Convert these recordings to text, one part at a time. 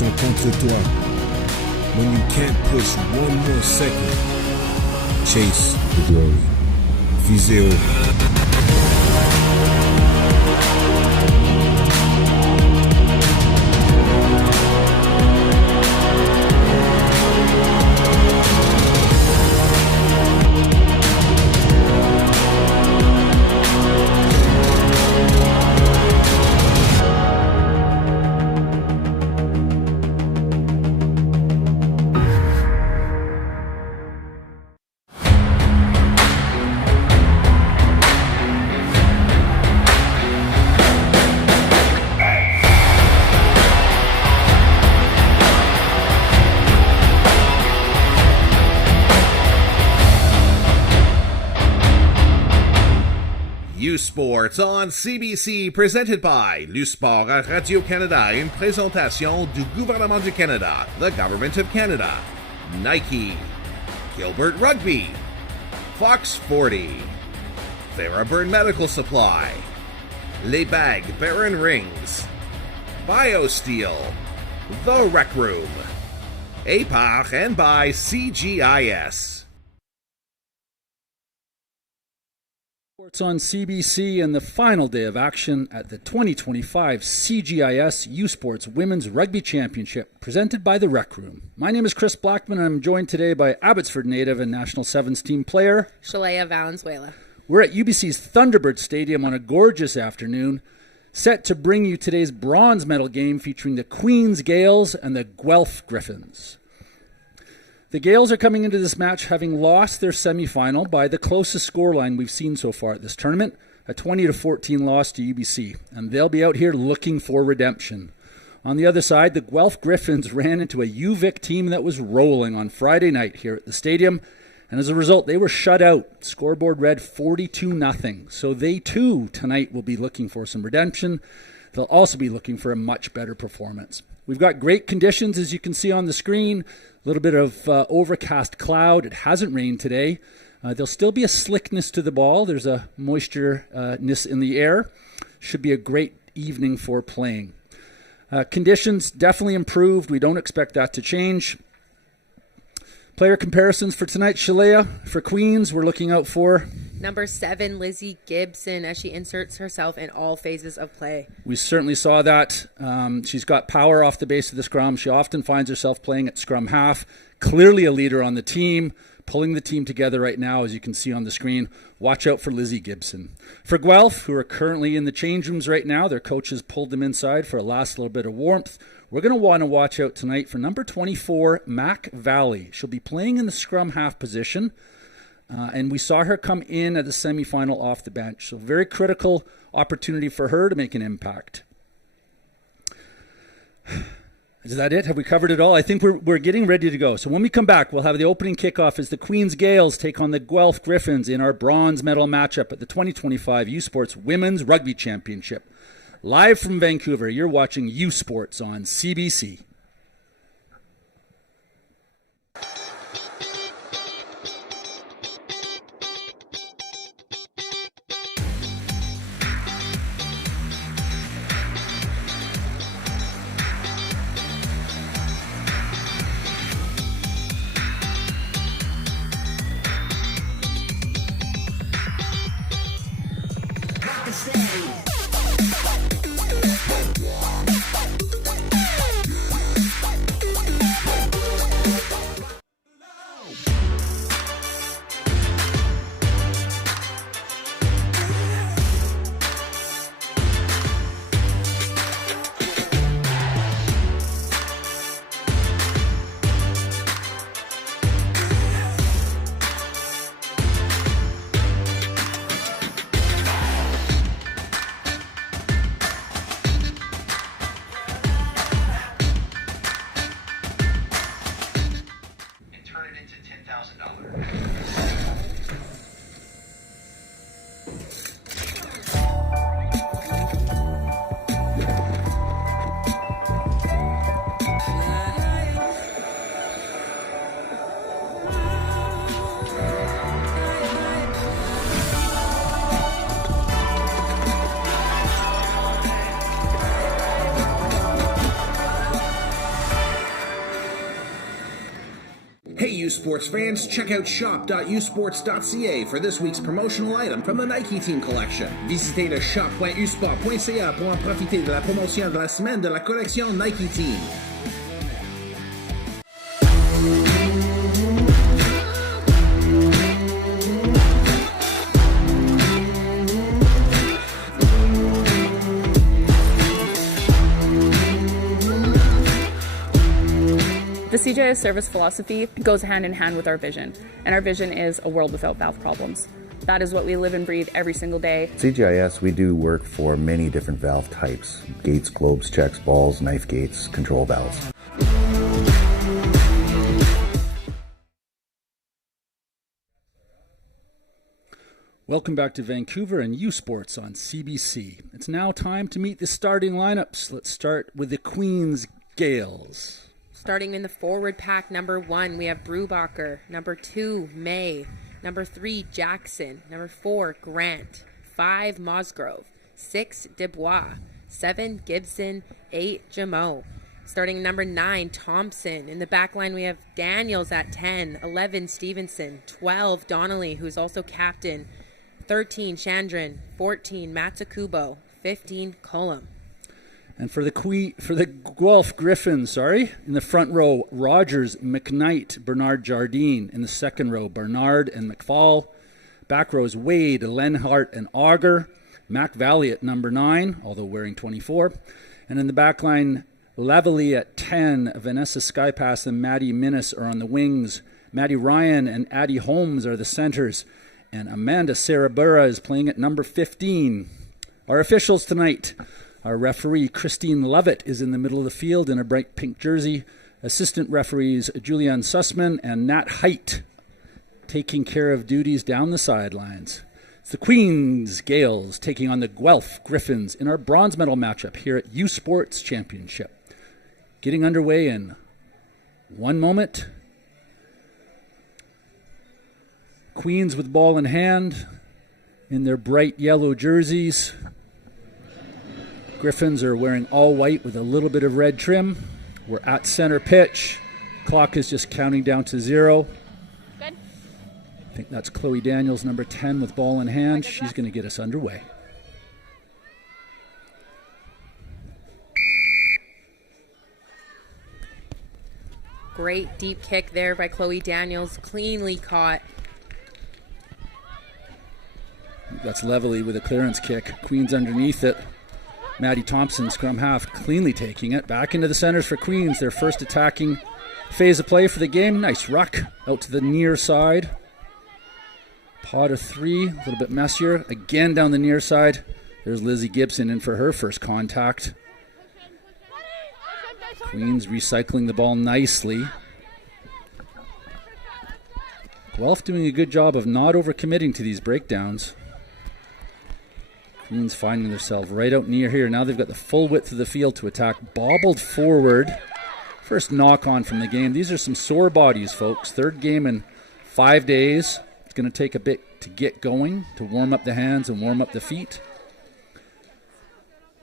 sont contre toi. When you can't push one more second, chase the glory. Visez haut. Sports on CBC, presented by Sport à Radio-Canada, une présentation du gouvernement du Canada, the Government of Canada, Nike, Gilbert Rugby, Fox 40, Thunderbird Medical Supply, Les Bagues Baron Rings, BioSteel, The Rec Room, APAR, and by CGIS. Sports on CBC and the final day of action at the 2025 CGIS U Sports Women's Rugby Championship, presented by the Rec Room. My name is Chris Blackman, and I'm joined today by Abbotsford native and National Sevens team player Shalaya Valenzuela. We're at UBC's Thunderbird Stadium on a gorgeous afternoon, set to bring you today's bronze medal game featuring the Queen's Gaels and the Guelph Gryphons. The Gaels are coming into this match having lost their semi-final by the closest scoreline we've seen so far at this tournament, a 20-14 loss to UBC, and they'll be out here looking for redemption. On the other side, the Guelph Gryphons ran into a UVic team that was rolling on Friday night here at the stadium, and as a result, they were shut out. Scoreboard read 42-0, so they too tonight will be looking for some redemption. They'll also be looking for a much better performance. We've got great conditions, as you can see on the screen. A little bit of overcast cloud. It hasn't rained today. There'll still be a slickness to the ball. There's a moisture-ness in the air. Should be a great evening for playing. Conditions definitely improved. We don't expect that to change. Player comparisons for tonight, Shalaya. For Queens, we're looking out for number 7, Lizzie Gibson, as she inserts herself in all phases of play. We certainly saw that. She's got power off the base of the scrum. She often finds herself playing at scrum half. Clearly a leader on the team, pulling the team together right now, as you can see on the screen. Watch out for Lizzie Gibson. For Guelph, who are currently in the change rooms right now, their coaches pulled them inside for a last little bit of warmth. We're going to want to watch out tonight for number 24, Mac Valley. She'll be playing in the scrum half position. And we saw her come in at the semifinal off the bench. So very critical opportunity for her to make an impact. Is that it? Have we covered it all? I think we're getting ready to go. So when we come back, we'll have the opening kickoff as the Queen's Gaels take on the Guelph Gryphons in our bronze medal matchup at the 2025 U Sports Women's Rugby Championship. Live from Vancouver, you're watching U Sports on CBC. Hey you sports fans, check out shop.usports.ca for this week's promotional item from the Nike Team collection. Visitez le shop.usport.ca pour en profiter de la promotion de la semaine de la collection Nike Team. The CJS service philosophy goes hand in hand with our vision, and our vision is a world without valve problems. That is what we live and breathe every single day. CGIS, we do work for many different valve types: gates, globes, checks, balls, knife gates, control valves. Welcome back to Vancouver and U Sports on CBC. It's now time to meet the starting lineups. Let's start with the Queen's Gaels. Starting in the forward pack, number 1, we have Brubacher. Number 2, May. Number 3, Jackson. Number 4, Grant. 5, Mosgrove. 6, Dubois. 7, Gibson. 8, Jameau. Starting number 9, Thompson. In the back line, we have Daniels at 10. 11, Stevenson. 12, Donnelly, who's also captain. 13, Chandran. 14, Matsukubo. 15, Cullum. And for the Guelph Gryphons, in the front row, Rogers, McKnight, Bernard Jardine. In the second row, Bernard and McFall. Back rows, Wade, Lenhart, and Auger. Mac Valley at number 9, although wearing 24. And in the back line, Lavalley at 10. Vanessa Skypass and Maddie Minnis are on the wings. Maddie Ryan and Addie Holmes are the centers. And Amanda Sarabura is playing at number 15. Our officials tonight. Our referee, Christine Lovett, is in the middle of the field in a bright pink jersey. Assistant referees, Julianne Sussman and Nat Height, taking care of duties down the sidelines. It's the Queen's Gaels taking on the Guelph Gryphons in our bronze medal matchup here at U Sports Championship. Getting underway in one moment. Queens with ball in hand in their bright yellow jerseys. Gryphons are wearing all white with a little bit of red trim. We're at center pitch. Clock is just counting down to 0. Good. I think that's Chloe Daniels, number 10, with ball in hand. She's going to get us underway. Great deep kick there by Chloe Daniels. Cleanly caught. That's Levely with a clearance kick. Queens underneath it. Maddie Thompson, scrum half, cleanly taking it. Back into the centers for Queens, their first attacking phase of play for the game. Nice ruck out to the near side. Pot of 3, a little bit messier. Again down the near side. There's Lizzie Gibson in for her first contact. Queens recycling the ball nicely. Guelph doing a good job of not overcommitting to these breakdowns. Queens finding themselves right out near here. Now they've got the full width of the field to attack. Bobbled forward. First knock on from the game. These are some sore bodies, folks. Third game in 5 days. It's going to take a bit to get going, to warm up the hands and warm up the feet.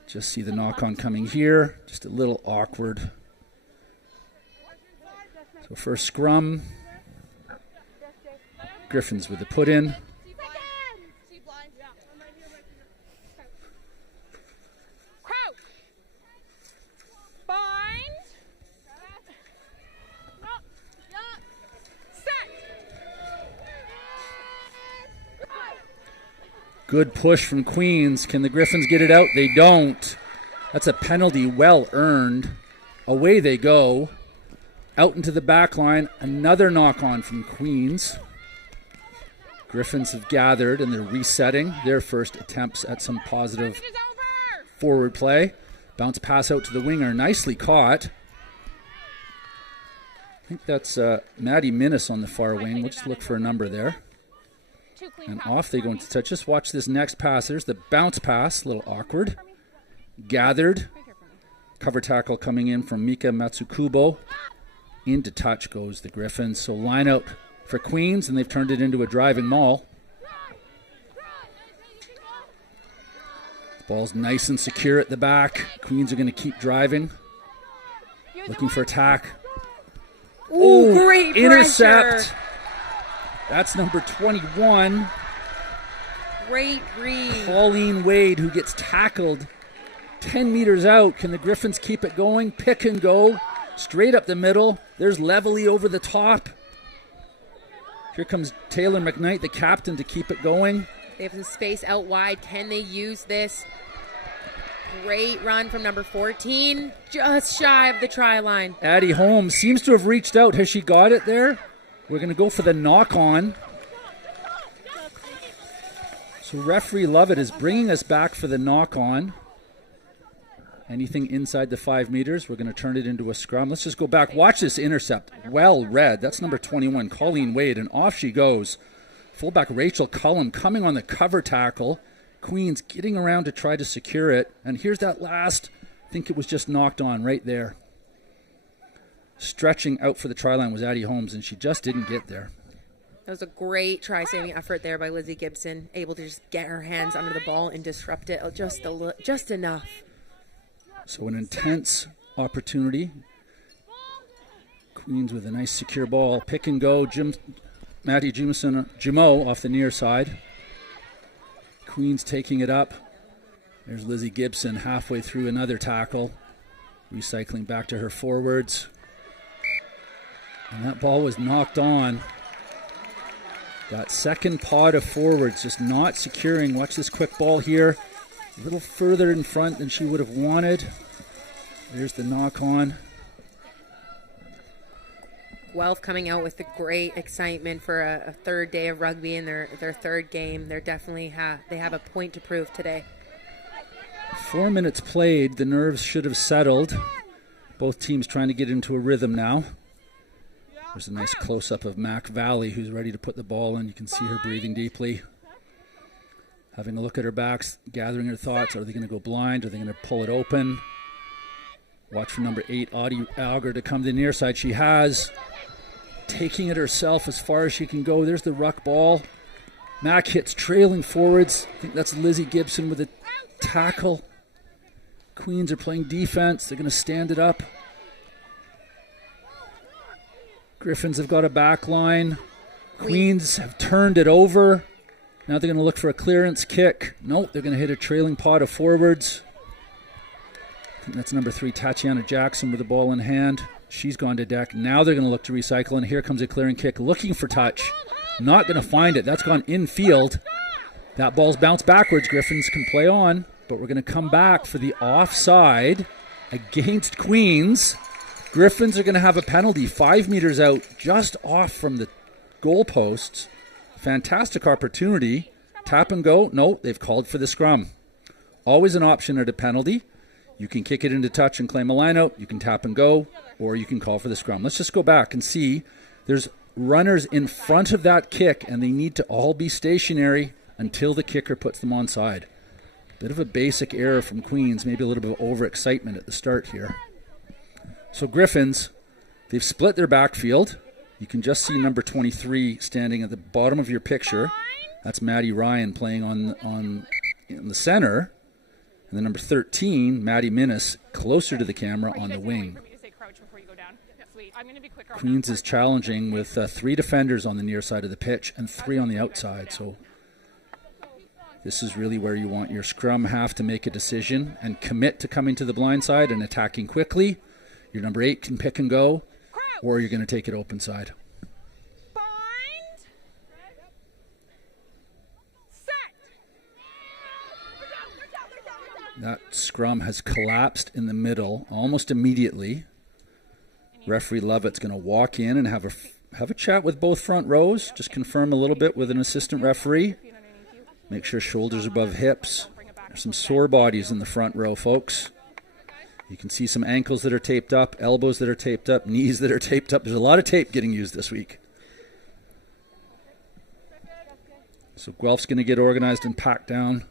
Just see the knock on coming here. Just a little awkward. So first scrum. Gryphons with the put in. Good push from Queens. Can the Gryphons get it out? They don't. That's a penalty well earned. Away they go. Out into the back line. Another knock on from Queens. Gryphons have gathered and they're resetting their first attempts at some positive forward play. Bounce pass out to the winger. Nicely caught. I think that's Maddie Minnis on the far wing. We'll just look for a number there. And off they go into touch. Just watch this next pass. There's the bounce pass. A little awkward. Gathered. Cover tackle coming in from Mika Matsukubo. Into touch goes the Gryphons. So line out for Queens, and they've turned it into a driving maul. Ball's nice and secure at the back. Queens are going to keep driving. Looking for attack. Ooh, great intercept. pressure. That's number 21. Great read. Colleen Wade, who gets tackled 10 meters out. Can the Gryphons keep it going? Pick and go. Straight up the middle. There's Levely over the top. Here comes Taylor McKnight, the captain, to keep it going. They have some space out wide. Can they use this? Great run from number 14. Just shy of the try line. Addie Holmes seems to have reached out. Has she got it there? We're going to go for the knock-on. So referee Lovett is bringing us back for the knock-on. Anything inside the 5 meters, we're going to turn it into a scrum. Let's just go back. Watch this intercept. Well read. That's number 21, Colleen Wade, and off she goes. Fullback Rachel Cullum coming on the cover tackle. Queens getting around to try to secure it. And here's that last. I think it was just knocked on right there. Stretching out for the try line was Addie Holmes, and she just didn't get there. That was a great try-saving effort there by Lizzie Gibson, able to just get her hands under the ball and disrupt it just enough. So an intense opportunity. Queens with a nice secure ball. Pick and go. Maddie Jumeau off the near side. Queens taking it up. There's Lizzie Gibson halfway through another tackle. Recycling back to her forwards. And that ball was knocked on. That second pod of forwards just not securing. Watch this quick ball here. A little further in front than she would have wanted. There's the knock on. Guelph coming out with the great excitement for a third day of rugby in their third game. They're definitely they have a point to prove today. 4 minutes played. The nerves should have settled. Both teams trying to get into a rhythm now. There's a nice close-up of Mac Valley, who's ready to put the ball in. You can see her breathing deeply. Having a look at her backs, gathering her thoughts. Are they going to go blind? Are they going to pull it open? Watch for number 8, Audie Alger, to come to the near side. She has. Taking it herself as far as she can go. There's the ruck ball. Mac hits trailing forwards. I think that's Lizzie Gibson with a tackle. Queens are playing defense. They're going to stand it up. Gryphons have got a back line. Queens have turned it over. Now they're going to look for a clearance kick. Nope, they're going to hit a trailing pod of forwards. I think that's number 3, Tatiana Jackson, with the ball in hand. She's gone to deck. Now they're going to look to recycle, and here comes a clearing kick, looking for touch. Not going to find it. That's gone infield. That ball's bounced backwards. Gryphons can play on, but we're going to come back for the offside against Queens. Gryphons are going to have a penalty 5 meters out, just off from the goalposts. Fantastic opportunity. Tap and go. No, they've called for the scrum. Always an option at a penalty. You can kick it into touch and claim a lineout. You can tap and go, or you can call for the scrum. Let's just go back and see. There's runners in front of that kick, and they need to all be stationary until the kicker puts them onside. Bit of a basic error from Queens. Maybe a little bit of overexcitement at the start here. So Gryphons, they've split their backfield. You can just see number 23 standing at the bottom of your picture. That's Maddie Ryan playing on in the center. And then number 13, Maddie Minnis, closer to the camera on the wing. Queens is challenging with 3 defenders on the near side of the pitch and 3 on the outside. So this is really where you want your scrum half to make a decision and commit to coming to the blind side and attacking quickly. Your number 8 can pick and go, or you're going to take it open side. That scrum has collapsed in the middle almost immediately. Referee Lovett's going to walk in and have a chat with both front rows. Just confirm a little bit with an assistant referee. Make sure shoulders above hips. There's some sore bodies in the front row, folks. You can see some ankles that are taped up, elbows that are taped up, knees that are taped up. There's a lot of tape getting used this week. So Guelph's going to get organized and packed down.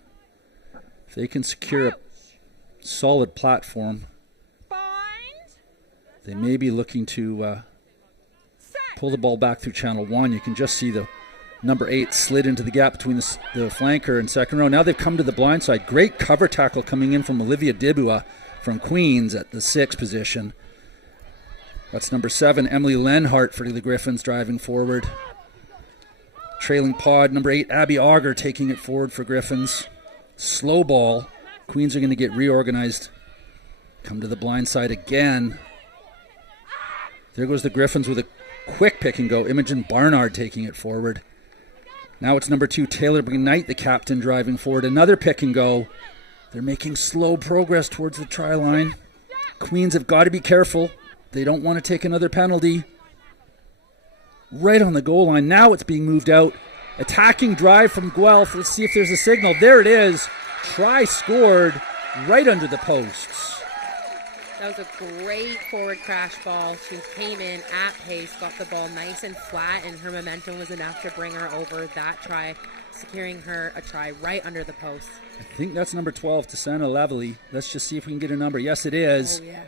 If they can secure a solid platform, they may be looking to pull the ball back through channel 1. You can just see the number 8 slid into the gap between the flanker and second row. Now they've come to the blind side. Great cover tackle coming in from Olivia Dibua from Queens at the 6 position. That's number 7, Emily Lenhart for the Gryphons driving forward. Trailing pod, number 8, Abby Auger taking it forward for Gryphons. Slow ball. Queens are going to get reorganized. Come to the blind side again. There goes the Gryphons with a quick pick and go. Imogen Barnard taking it forward. Now it's number 2, Taylor McKnight, the captain, driving forward. Another pick and go. They're making slow progress towards the try line. Queens have got to be careful. They don't want to take another penalty. Right on the goal line. Now it's being moved out. Attacking drive from Guelph. Let's see if there's a signal. There it is. Try scored right under the posts. That was a great forward crash ball. She came in at pace, got the ball nice and flat, and her momentum was enough to bring her over that try, securing her a try right under the post. I think that's number 12, Tisana Levely. Let's just see if we can get a number. Yes, it is. Oh, yeah.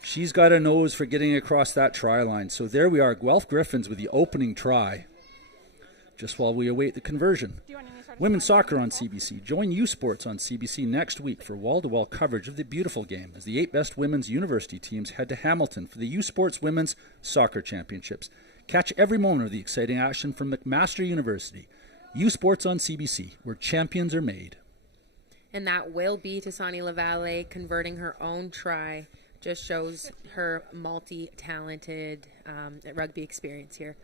She's got a nose for getting across that try line. So there we are, Guelph Gryphons with the opening try, just while we await the conversion. Women's soccer on CBC. Join U Sports on CBC next week for wall-to-wall coverage of the beautiful game as the 8 best women's university teams head to Hamilton for the U Sports Women's Soccer Championships. Catch every moment of the exciting action from McMaster University. U Sports on CBC, where champions are made. And that will be Tisani Lavalle converting her own try. Just shows her multi-talented rugby experience here.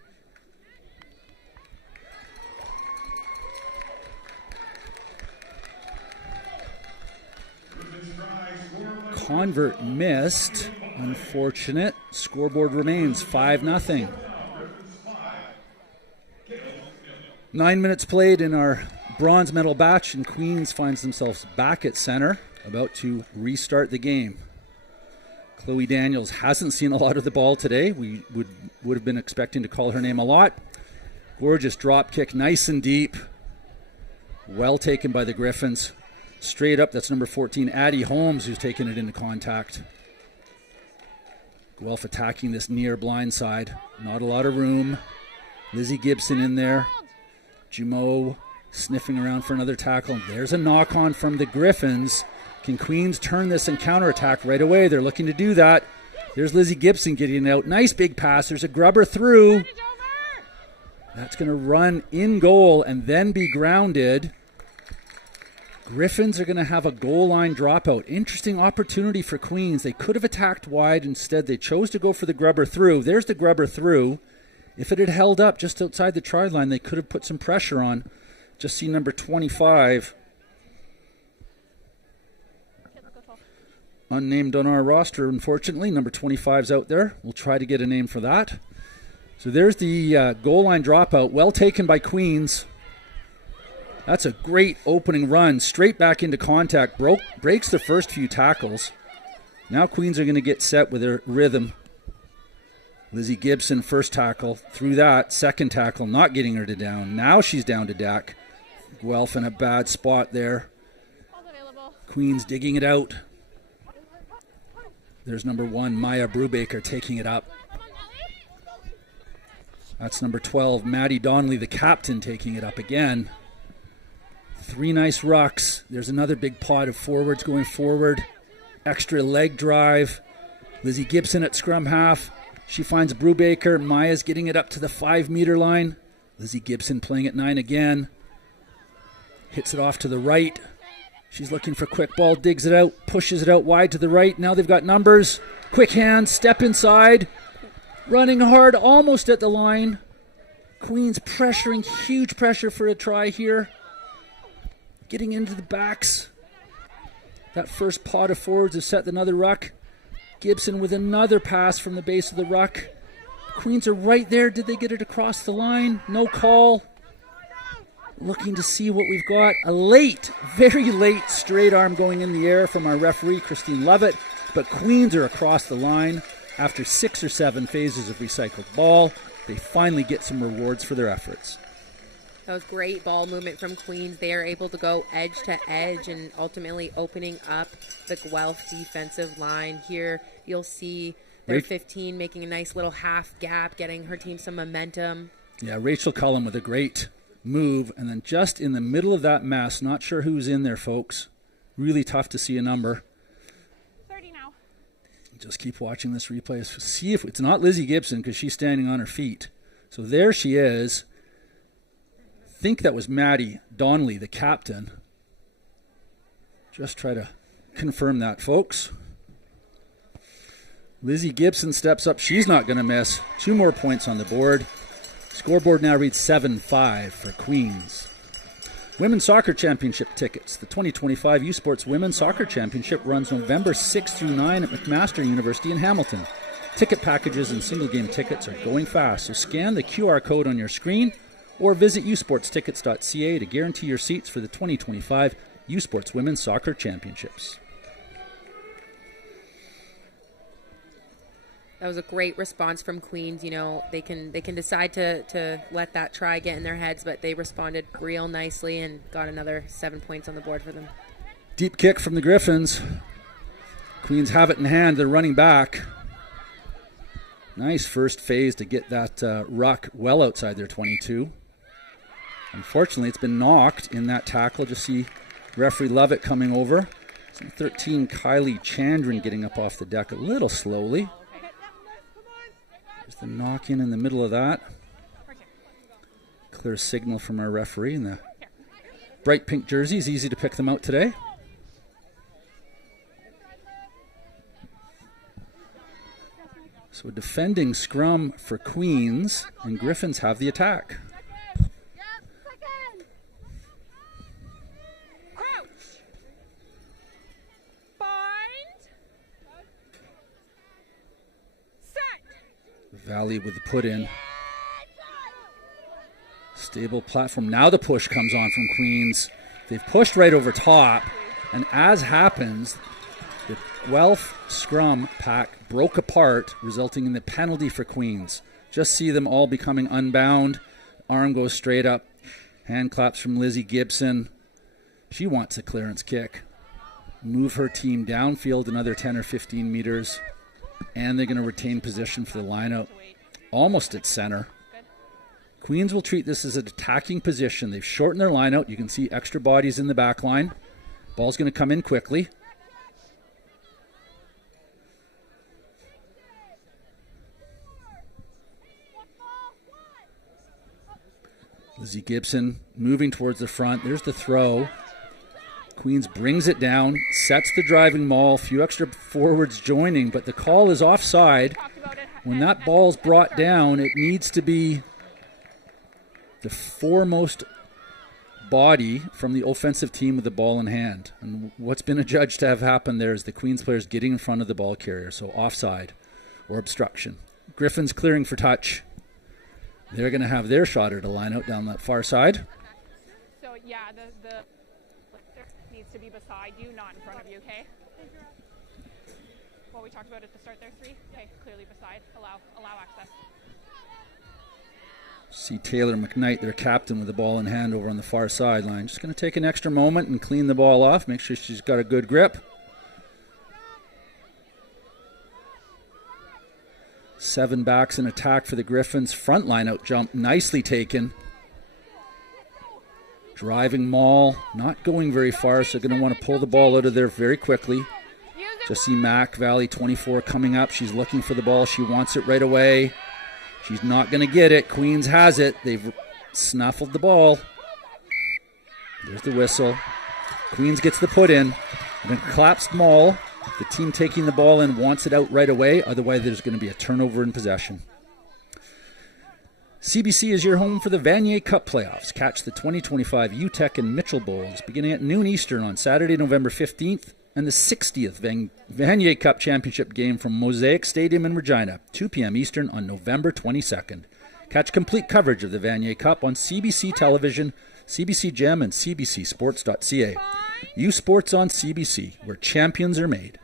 Convert missed. Unfortunate. Scoreboard remains 5-0. 9 minutes played in our bronze medal batch, and Queens finds themselves back at center, about to restart the game. Chloe Daniels hasn't seen a lot of the ball today. We would have been expecting to call her name a lot. Gorgeous drop kick, nice and deep. Well taken by the Gryphons. Straight up, that's number 14, Addie Holmes, who's taken it into contact. Guelph attacking this near blind side. Not a lot of room. Lizzie Gibson in there. Jumeau sniffing around for another tackle. There's a knock-on from the Gryphons. Can Queens turn this and counterattack right away? They're looking to do that. There's Lizzie Gibson getting out. Nice big pass. There's a grubber through. That's going to run in goal and then be grounded. Gryphons are going to have a goal line dropout. Interesting opportunity for Queens. They could have attacked wide. Instead, they chose to go for the grubber through. There's the grubber through. If it had held up just outside the try line, they could have put some pressure on. Just see number 25. Unnamed on our roster, unfortunately. Number 25's out there. We'll try to get a name for that. So there's the goal line dropout. Well taken by Queens. That's a great opening run. Straight back into contact. Breaks the first few tackles. Now Queens are going to get set with their rhythm. Lizzie Gibson, first tackle. Through that, second tackle, not getting her to down. Now she's down to Dak. Guelph in a bad spot there. Queens digging it out. There's number 1, Maya Brubaker, taking it up. That's number 12, Maddie Donnelly, the captain, taking it up again. 3 nice rucks. There's another big pod of forwards going forward. Extra leg drive. Lizzie Gibson at scrum half. She finds Brubaker. Maya's getting it up to the 5-meter line. Lizzie Gibson playing at 9 again. Hits it off to the right. She's looking for quick ball, digs it out, pushes it out wide to the right. Now they've got numbers. Quick hand, step inside. Running hard, almost at the line. Queens pressuring, huge pressure for a try here. Getting into the backs. That first pod of forwards has set another ruck. Gibson with another pass from the base of the ruck. Queens are right there. Did they get it across the line? No call. Looking to see what we've got. A late, very late straight arm going in the air from our referee, Christine Lovett. But Queens are across the line. After 6 or 7 phases of recycled ball, they finally get some rewards for their efforts. That was great ball movement from Queens. They are able to go edge to edge and ultimately opening up the Guelph defensive line. Here you'll see their 15 making a nice little half gap, getting her team some momentum. Yeah, Rachel Cullum with a great move, and then just in the middle of that mess, not sure who's in there, folks. Really tough to see a number. 30 now. Just keep watching this replay. See if it's not Lizzie Gibson because she's standing on her feet. So there she is. I think that was Maddie Donnelly, the captain. Just try to confirm that, folks. Lizzie Gibson steps up. She's not going to miss. 2 more points on the board. Scoreboard now reads 7-5 for Queens. Women's Soccer Championship tickets. The 2025 U Sports Women's Soccer Championship runs November 6 through 9 at McMaster University in Hamilton. Ticket packages and single-game tickets are going fast, so scan the QR code on your screen or visit usportstickets.ca to guarantee your seats for the 2025 U Sports Women's Soccer Championships. That was a great response from Queens. You know, they can decide to let that try get in their heads, but they responded real nicely and got another 7 points on the board for them. Deep kick from the Gryphons. Queens have it in hand. They're running back. Nice first phase to get that ruck well outside their 22. Unfortunately, it's been knocked in that tackle. Just see referee Lovett coming over. 13, Kylie Chandran getting up off the deck a little slowly. There's the knock-in the middle of that. Clear signal from our referee. And the bright pink jerseys, easy to pick them out today. So a defending scrum for Queens, and Gryphons have the attack. Valley with the put in. Stable platform. Now the push comes on from Queens. They've pushed right over top. And as happens, the Guelph scrum pack broke apart, resulting in the penalty for Queens. Just see them all becoming unbound. Arm goes straight up. Hand claps from Lizzie Gibson. She wants a clearance kick. Move her team downfield another 10 or 15 meters. And they're going to retain position for the lineout. Almost at center. Queens will treat this as an attacking position. They've shortened their lineout. You can see extra bodies in the back line. Ball's going to come in quickly. Lizzie Gibson moving towards the front. There's the throw. Queens brings it down, sets the driving maul, a few extra forwards joining, but the call is offside. When that ball's brought down, it needs to be the foremost body from the offensive team with the ball in hand. And what's been adjudged to have happened there is the Queens players getting in front of the ball carrier, so offside or obstruction. Gryphons clearing for touch. They're going to have their shot at a line out down that far side. So, yeah, the needs to be beside you, not in front of you, okay? What we talked about at the start there, 3. Okay, clearly beside. Allow access. See Taylor McKnight, their captain, with the ball in hand over on the far sideline. Just going to take an extra moment and clean the ball off. Make sure she's got a good grip. 7 backs in attack for the Gryphons. Front line out jump, nicely taken. Driving maul, not going very far, so going to want to pull the ball out of there very quickly. Just see Mac Valley 24 coming up. She's looking for the ball. She wants it right away. She's not going to get it. Queens has it. They've snuffled the ball. There's the whistle. Queens gets the put in. And then collapsed maul. The team taking the ball in wants it out right away. Otherwise, there's going to be a turnover in possession. CBC is your home for the Vanier Cup playoffs. Catch the 2025 UTEC and Mitchell Bowls beginning at noon Eastern on Saturday, November 15th, and the 60th Vanier Cup Championship game from Mosaic Stadium in Regina, 2 p.m. Eastern on November 22nd. Catch complete coverage of the Vanier Cup on CBC Television, CBC Gem, and CBCSports.ca. U Sports on CBC, where champions are made.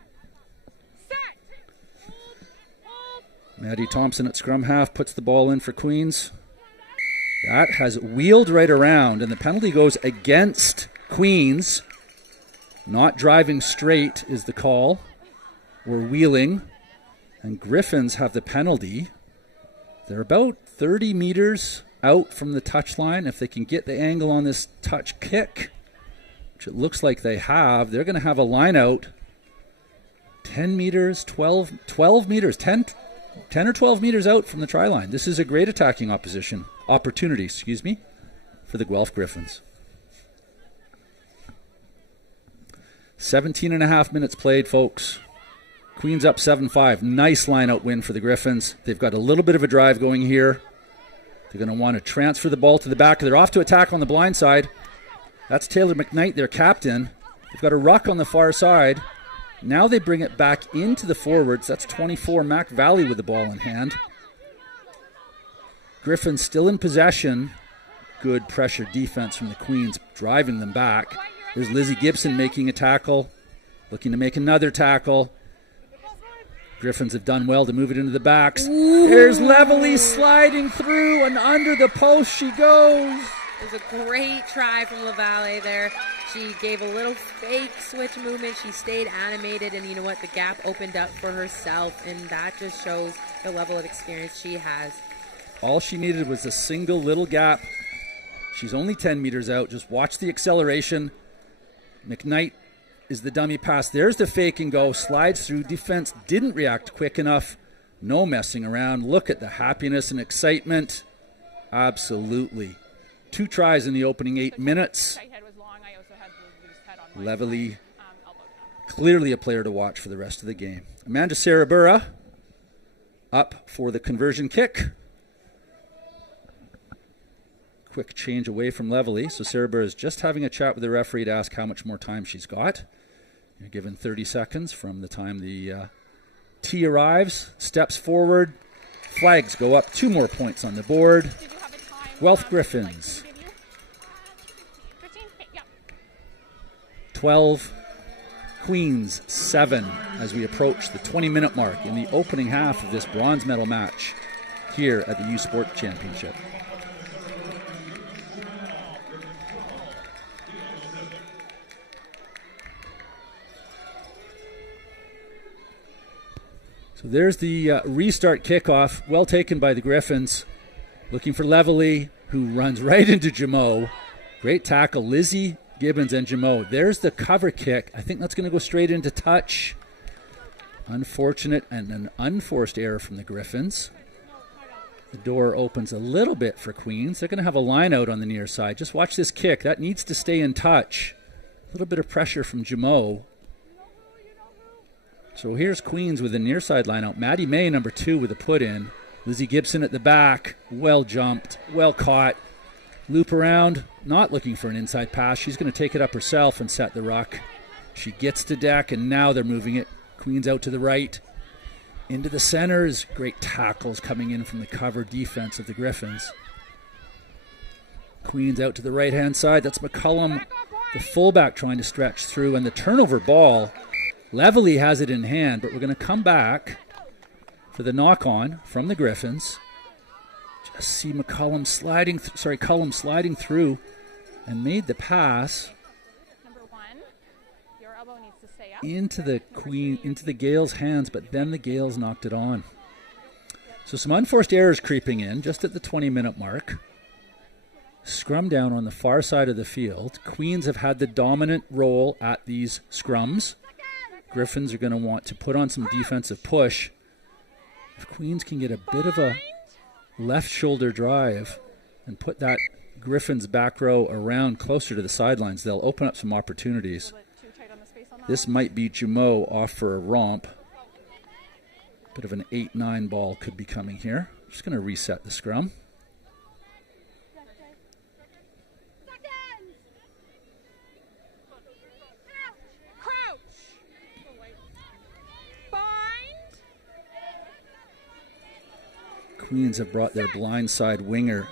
Maddie Thompson at scrum half puts the ball in for Queens. That has wheeled right around, and the penalty goes against Queens. Not driving straight is the call. We're wheeling, and Gryphons have the penalty. They're about 30 meters out from the touchline. If they can get the angle on this touch kick, which it looks like they have, they're going to have a line out 10 meters, 12 meters, 10 or 12 meters out from the try line. This is a great attacking opportunity, for the Guelph Gryphons. 17 and a half minutes played, folks. Queens up 7-5. Nice line-out win for the Gryphons. They've got a little bit of a drive going here. They're going to want to transfer the ball to the back. They're off to attack on the blind side. That's Taylor McKnight, their captain. They've got a ruck on the far side. Now they bring it back into the forwards. That's 24, Mac Valley with the ball in hand. Gryphons still in possession. Good pressure defense from the Queens, driving them back. There's Lizzie Gibson making a tackle, looking to make another tackle. Gryphons have done well to move it into the backs. Ooh. There's Levely sliding through, and under the post she goes. It was a great try from LaValle there. She gave a little fake switch movement. She stayed animated, and you know what? The gap opened up for herself, and that just shows the level of experience she has. All she needed was a single little gap. She's only 10 meters out. Just watch the acceleration. McKnight is the dummy pass. There's the fake and go. Slides through. Defense didn't react quick enough. No messing around. Look at the happiness and excitement. Absolutely. 2 tries in the opening 8 minutes. Levely, clearly a player to watch for the rest of the game. Amanda Sarabura up for the conversion kick. Quick change away from Levely. So Sarabura is just having a chat with the referee to ask how much more time she's got. You're given 30 seconds from the time the tee arrives. Steps forward. Flags go up. 2 more points on the board. Guelph Gryphons 12, Queens 7 as we approach the 20-minute mark in the opening half of this bronze medal match here at the U Sport Championship. So there's the restart kickoff, well taken by the Gryphons. Looking for Levely, who runs right into Jamo. Great tackle, Lizzie Gibbons and Jamo. There's the cover kick. I think that's going to go straight into touch. Unfortunate and an unforced error from the Gryphons. The door opens a little bit for Queens. They're going to have a line out on the near side. Just watch this kick. That needs to stay in touch. A little bit of pressure from Jamo. So here's Queens with the near side line out. Maddie May, number 2, with a put in. Lizzie Gibson at the back. Well jumped. Well caught. Loop around. Not looking for an inside pass. She's going to take it up herself and set the ruck. She gets to deck, and now they're moving it. Queens out to the right. Into the centers. Great tackles coming in from the cover defense of the Gryphons. Queens out to the right-hand side. That's McCullum, the fullback, trying to stretch through. And the turnover ball, Levely has it in hand, but we're going to come back for the knock-on from the Gryphons. Just see McCullum Cullum sliding through and made the pass into the Gaels' hands, but then the Gaels knocked it on. So some unforced errors creeping in just at the 20-minute mark. Scrum down on the far side of the field. Queens have had the dominant role at these scrums. Gryphons are going to want to put on some defensive push. If Queens can get a bit of a left shoulder drive and put that Gryphons back row around closer to the sidelines, they'll open up some opportunities. This might be Jamo off for a romp. Bit of an 8-9 ball could be coming here. Just going to reset the scrum. Queens have brought their blindside winger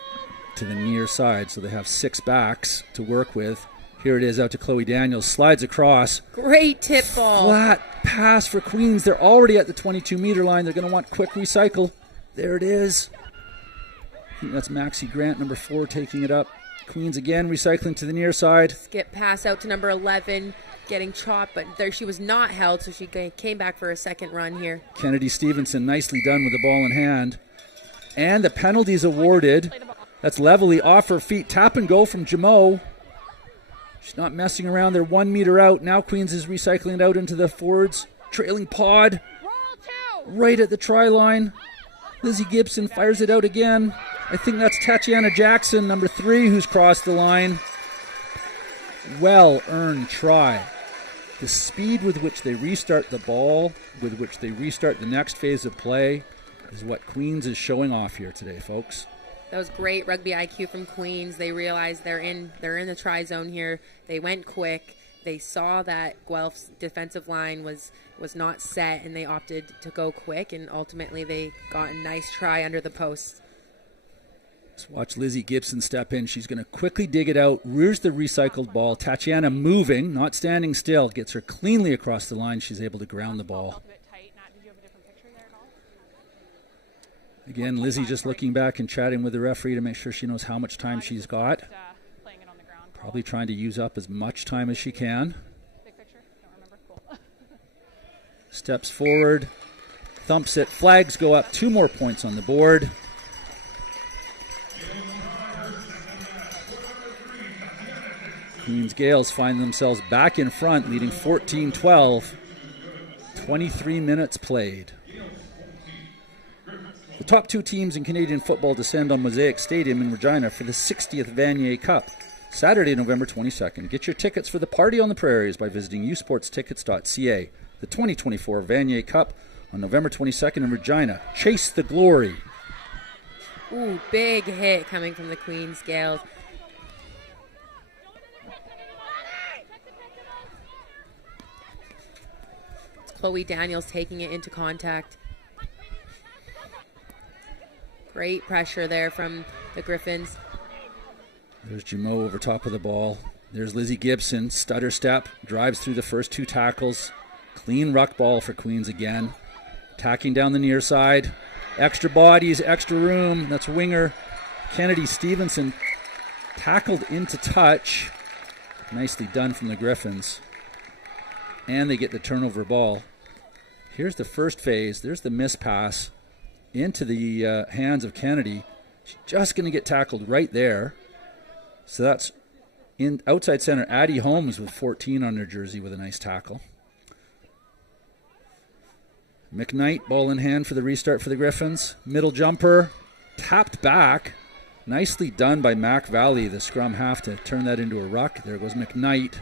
to the near side, so they have 6 backs to work with. Here it is out to Chloe Daniels. Slides across. Great tip ball. Flat pass for Queens. They're already at the 22-meter line. They're going to want quick recycle. There it is. I think that's Maxie Grant, number 4, taking it up. Queens again recycling to the near side. Skip pass out to number 11, getting chopped, but there she was not held, so she came back for a second run here. Kennedy Stevenson nicely done with the ball in hand. And the penalty's awarded. That's Levely off her feet. Tap and go from Jamo. She's not messing around. They're 1 meter out. Now Queens is recycling it out into the forwards. trailing pod. Right at the try line. Lizzie Gibson fires it out again. I think that's Tatiana Jackson, number 3, who's crossed the line. Well-earned try. The speed with which they restart the ball, with which they restart the next phase of play, is what Queens is showing off here today, folks. That was great rugby IQ from Queens. They realized they're in the try zone here. They went quick. They saw that Guelph's defensive line was not set, and they opted to go quick, and ultimately they got a nice try under the post. Let's watch Lizzie Gibson step in. She's going to quickly dig it out, rears the recycled ball. Tatiana moving, not standing still, gets her cleanly across the line. She's able to ground the ball. Again, Lizzie just looking back and chatting with the referee to make sure she knows how much time she's got. Probably trying to use up as much time as she can. Steps forward, thumps it, flags go up, 2 more points on the board. Queens Gaels find themselves back in front, leading 14-12. 23 minutes played. The top 2 teams in Canadian football descend on Mosaic Stadium in Regina for the 60th Vanier Cup, Saturday, November 22nd. Get your tickets for the Party on the Prairies by visiting usportstickets.ca. The 2024 Vanier Cup on November 22nd in Regina. Chase the glory. Ooh, big hit coming from the Queens Gaels. It's Chloe Daniels taking it into contact. Great pressure there from the Gryphons. There's Jumeau over top of the ball. There's Lizzie Gibson, stutter step, drives through the first 2 tackles. Clean ruck ball for Queens again. Tacking down the near side. Extra bodies, extra room. That's winger Kennedy Stevenson tackled into touch. Nicely done from the Gryphons. And they get the turnover ball. Here's the first phase. There's the miss pass into the hands of Kennedy. She's just going to get tackled right there. So that's in outside center, Addie Holmes with 14 on her jersey with a nice tackle. McKnight, ball in hand for the restart for the Gryphons. Middle jumper, tapped back. Nicely done by Mac Valley, the scrum half, to turn that into a ruck. There goes McKnight.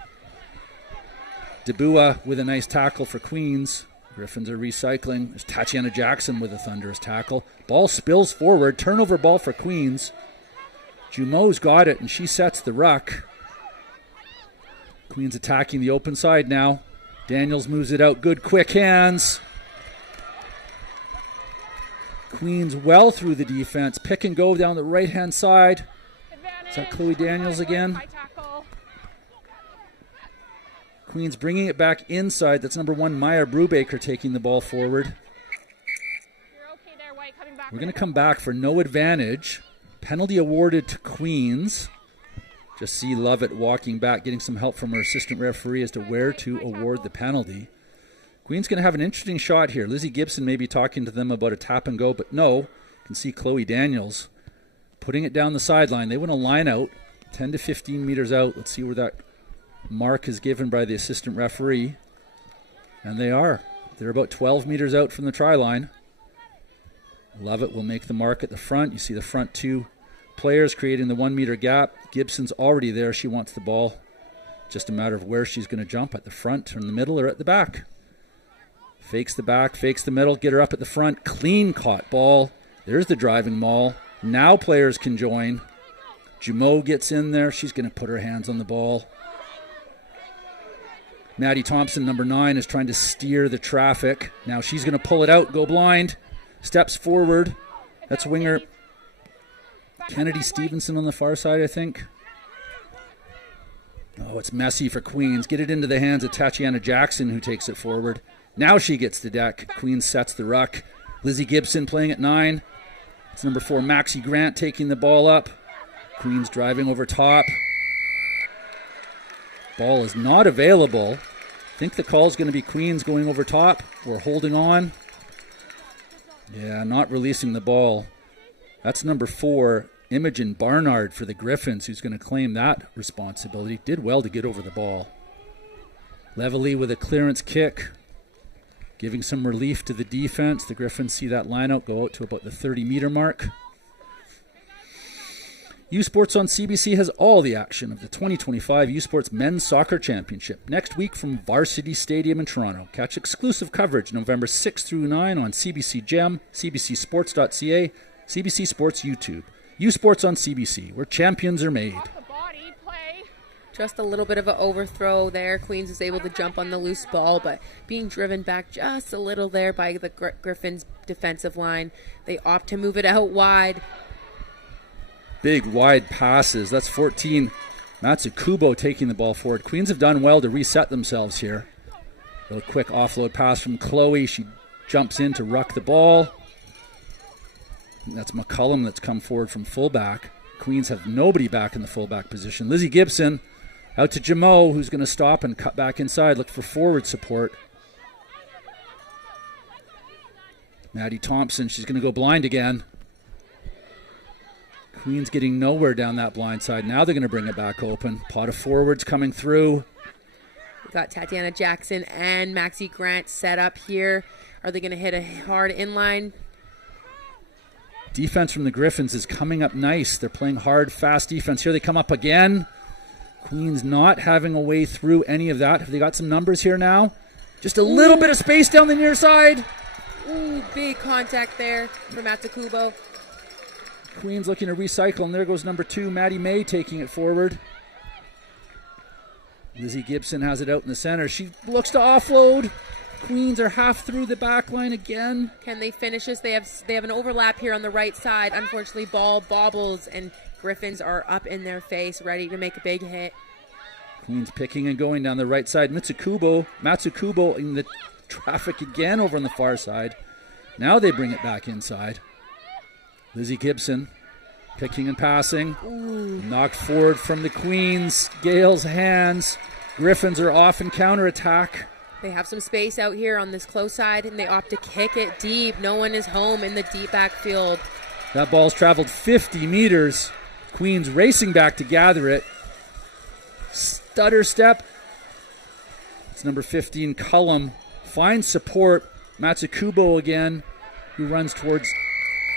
Debua with a nice tackle for Queens. Gryphons are recycling. There's Tatiana Jackson with a thunderous tackle. Ball spills forward. Turnover ball for Queens. Jumeau's got it, and she sets the ruck. Queens attacking the open side now. Daniels moves it out. Good quick hands. Queens well through the defense. Pick and go down the right-hand side. Is that Chloe Daniels again? Queens bringing it back inside. That's number 1, Maya Brubaker, taking the ball forward. We're going to come back for no advantage. Penalty awarded to Queens. Just see Lovett walking back, getting some help from her assistant referee as to where to award the penalty. Queens going to have an interesting shot here. Lizzie Gibson may be talking to them about a tap and go, but no. You can see Chloe Daniels putting it down the sideline. They want to line out 10 to 15 meters out. Let's see where that mark is given by the assistant referee. And they are. They're about 12 meters out from the try line. Lovett will make the mark at the front. You see the front 2 players creating the 1 meter gap. Gibson's already there. She wants the ball. Just a matter of where she's going to jump, at the front, in the middle, or at the back. Fakes the back, fakes the middle, get her up at the front. Clean caught ball. There's the driving maul. Now players can join. Jumeau gets in there. She's going to put her hands on the ball. Maddie Thompson, number 9, is trying to steer the traffic. Now she's going to pull it out, go blind. Steps forward. That's winger Kennedy Stevenson on the far side, I think. Oh, it's messy for Queens. Get it into the hands of Tatiana Jackson, who takes it forward. Now she gets the deck. Queens sets the ruck. Lizzie Gibson playing at 9. It's number 4, Maxie Grant, taking the ball up. Queens driving over top. Ball is not available. I think the call is going to be Queens going over top or holding on. Yeah, not releasing the ball. That's number 4, Imogen Barnard for the Gryphons, who's going to claim that responsibility. Did well to get over the ball. Levely with a clearance kick. giving some relief to the defense. The Gryphons see that line out go out to about the 30-meter mark. U Sports on CBC has all the action of the 2025 U Sports Men's Soccer Championship next week from Varsity Stadium in Toronto. Catch exclusive coverage November 6 through 9 on CBC Gem, cbcsports.ca, CBC Sports YouTube. U Sports on CBC, where champions are made. Just a little bit of an overthrow there. Queens is able to jump on the loose ball, but being driven back just a little there by the Gryphons defensive line. They opt to move it out wide. Big wide passes. That's 14. Matsukubo taking the ball forward. Queens have done well to reset themselves here. A quick offload pass from Chloe. She jumps in to ruck the ball. That's McCullum that's come forward from fullback. Queens have nobody back in the fullback position. Lizzie Gibson out to Jamo, who's going to stop and cut back inside, look for forward support. Maddie Thompson, she's going to go blind again. Queens getting nowhere down that blind side. Now they're going to bring it back open. Pot of forwards coming through. We've got Tatiana Jackson and Maxie Grant set up here. Are they going to hit a hard inline? Defense from the Gryphons is coming up nice. They're playing hard, fast defense. Here they come up again. Queens not having a way through any of that. Have they got some numbers here now? Just a little bit of space down the near side. Ooh, big contact there for Matsukubo. Queens looking to recycle, and there goes number 2, Maddie May, taking it forward. Lizzie Gibson has it out in the center. She looks to offload. Queens are half through the back line again. Can they finish this? They have an overlap here on the right side. Unfortunately, ball bobbles, and Gryphons are up in their face, ready to make a big hit. Queens picking and going down the right side. Matsukubo in the traffic again over on the far side. Now they bring it back inside. Lizzie Gibson picking and passing. Ooh. Knocked forward from the Queens. Gaels' hands. Gryphons are off in counterattack. They have some space out here on this close side, and they opt to kick it deep. No one is home in the deep backfield. That ball's traveled 50 meters. Queens racing back to gather it. Stutter step. It's number 15, Cullum. Finds support. Matsukubo again, who runs towards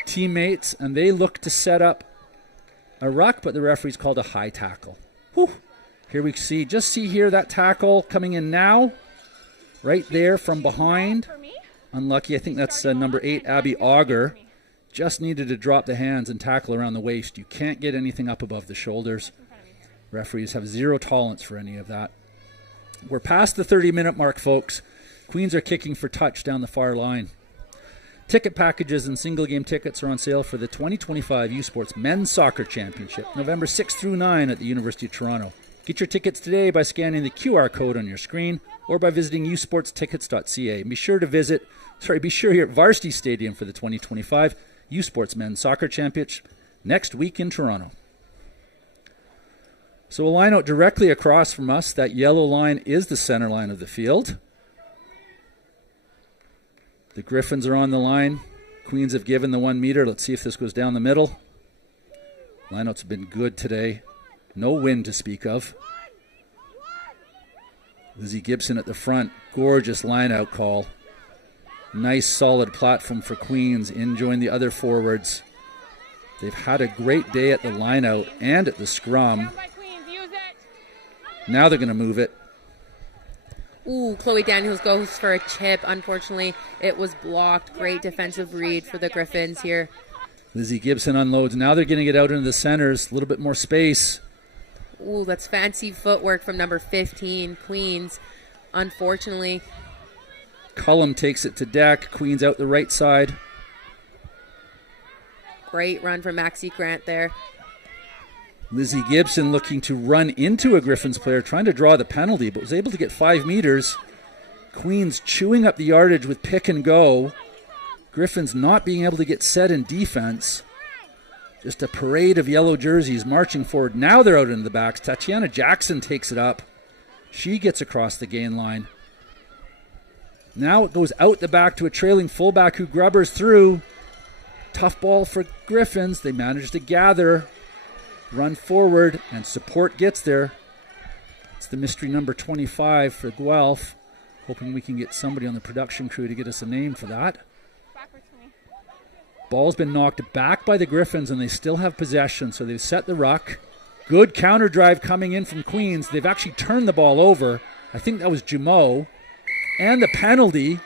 teammates, and they look to set up a ruck, but the referee's called a high tackle. Whew. Here we see here that tackle coming in now. Right there from behind. Unlucky. I think that's number 8, Abby Auger. Just needed to drop the hands and tackle around the waist. You can't get anything up above the shoulders. Referees have zero tolerance for any of that. We're past the 30-minute mark, folks. Queens are kicking for touch down the far line. Ticket packages and single-game tickets are on sale for the 2025 U Sports Men's Soccer Championship, November 6 through 9 at the University of Toronto. Get your tickets today by scanning the QR code on your screen or by visiting usportstickets.ca. And be sure you're at Varsity Stadium for the 2025 U Sports Men's Soccer Championship next week in Toronto. So a line out directly across from us. That yellow line is the center line of the field. The Gryphons are on the line. Queens have given the 1 meter. Let's see if this goes down the middle. Lineouts have been good today. No wind to speak of. Lizzie Gibson at the front. Gorgeous lineout call. Nice solid platform for Queens. In join the other forwards. They've had a great day at the lineout and at the scrum. Now they're going to move it. Ooh, Chloe Daniels goes for a chip. Unfortunately, it was blocked. Great defensive read for the Gryphons here. Lizzie Gibson unloads. Now they're getting it out into the centers. A little bit more space. Ooh, that's fancy footwork from number 15, Queens. Unfortunately. Cullum takes it to deck. Queens out the right side. Great run from Maxie Grant there. Lizzie Gibson looking to run into a Gryphons player, trying to draw the penalty, but was able to get 5 meters. Queens chewing up the yardage with pick and go. Gryphons not being able to get set in defense. Just a parade of yellow jerseys marching forward. Now they're out into the backs. Tatiana Jackson takes it up. She gets across the gain line. Now it goes out the back to a trailing fullback who grubbers through. Tough ball for Gryphons. They manage to gather, run forward, and support gets there. It's the mystery number 25 for Guelph. Hoping we can get somebody on the production crew to get us a name for that. Ball's been knocked back by the Gryphons, and they still have possession, so they've set the ruck. Good counter drive coming in from Queens. They've actually turned the ball over. I think that was Jumeau. And the penalty.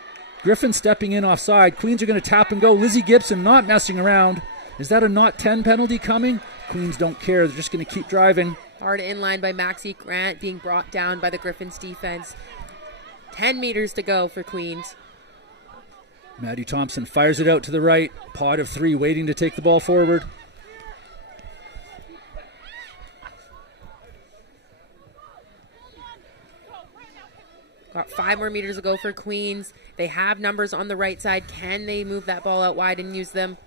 Griffin stepping in offside. Queens are going to tap and go. Lizzie Gibson not messing around. Is that a not 10 penalty coming? Queens don't care. They're just going to keep driving. Hard inline by Maxie Grant, being brought down by the Griffins defense. 10 meters to go for Queens. Maddie Thompson fires it out to the right. Pod of 3 waiting to take the ball forward. Got 5 more meters to go for Queens. They have numbers on the right side. Can they move that ball out wide and use them?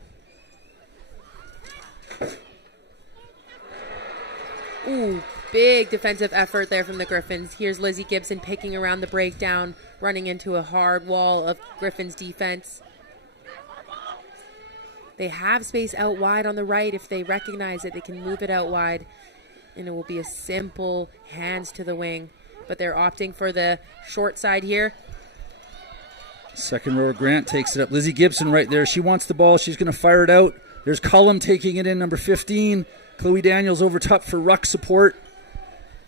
Ooh, big defensive effort there from the Gryphons. Here's Lizzie Gibson picking around the breakdown, running into a hard wall of Gryphons defense. They have space out wide on the right. If they recognize it, they can move it out wide, and it will be a simple hands to the wing. But they're opting for the short side here. Second rower Grant takes it up. Lizzie Gibson right there. She wants the ball. She's going to fire it out. There's Cullum taking it in, number 15. Chloe Daniels over top for ruck support.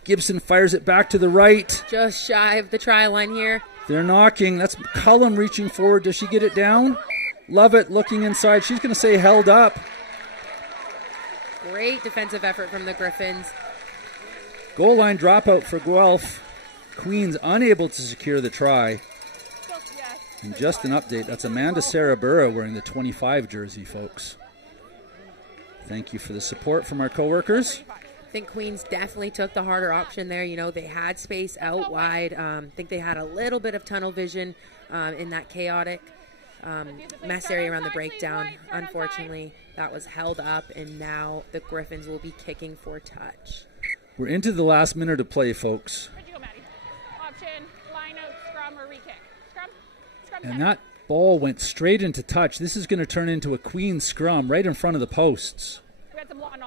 Gibson fires it back to the right. Just shy of the try line here. They're knocking. That's Cullum reaching forward. Does she get it down? Love it. Looking inside. She's going to say held up. Great defensive effort from the Gryphons. Goal line dropout for Guelph. Queens unable to secure the try. And just an update, that's Amanda Sarabura wearing the 25 jersey, folks. Thank you for the support from our coworkers. I think Queens definitely took the harder option there. You know, they had space out wide. I think they had a little bit of tunnel vision in that chaotic mess area around the breakdown. Unfortunately, that was held up, and now the Gryphons will be kicking for touch. We're into the last minute of play, folks. And that ball went straight into touch. This is going to turn into a Queens scrum right in front of the posts.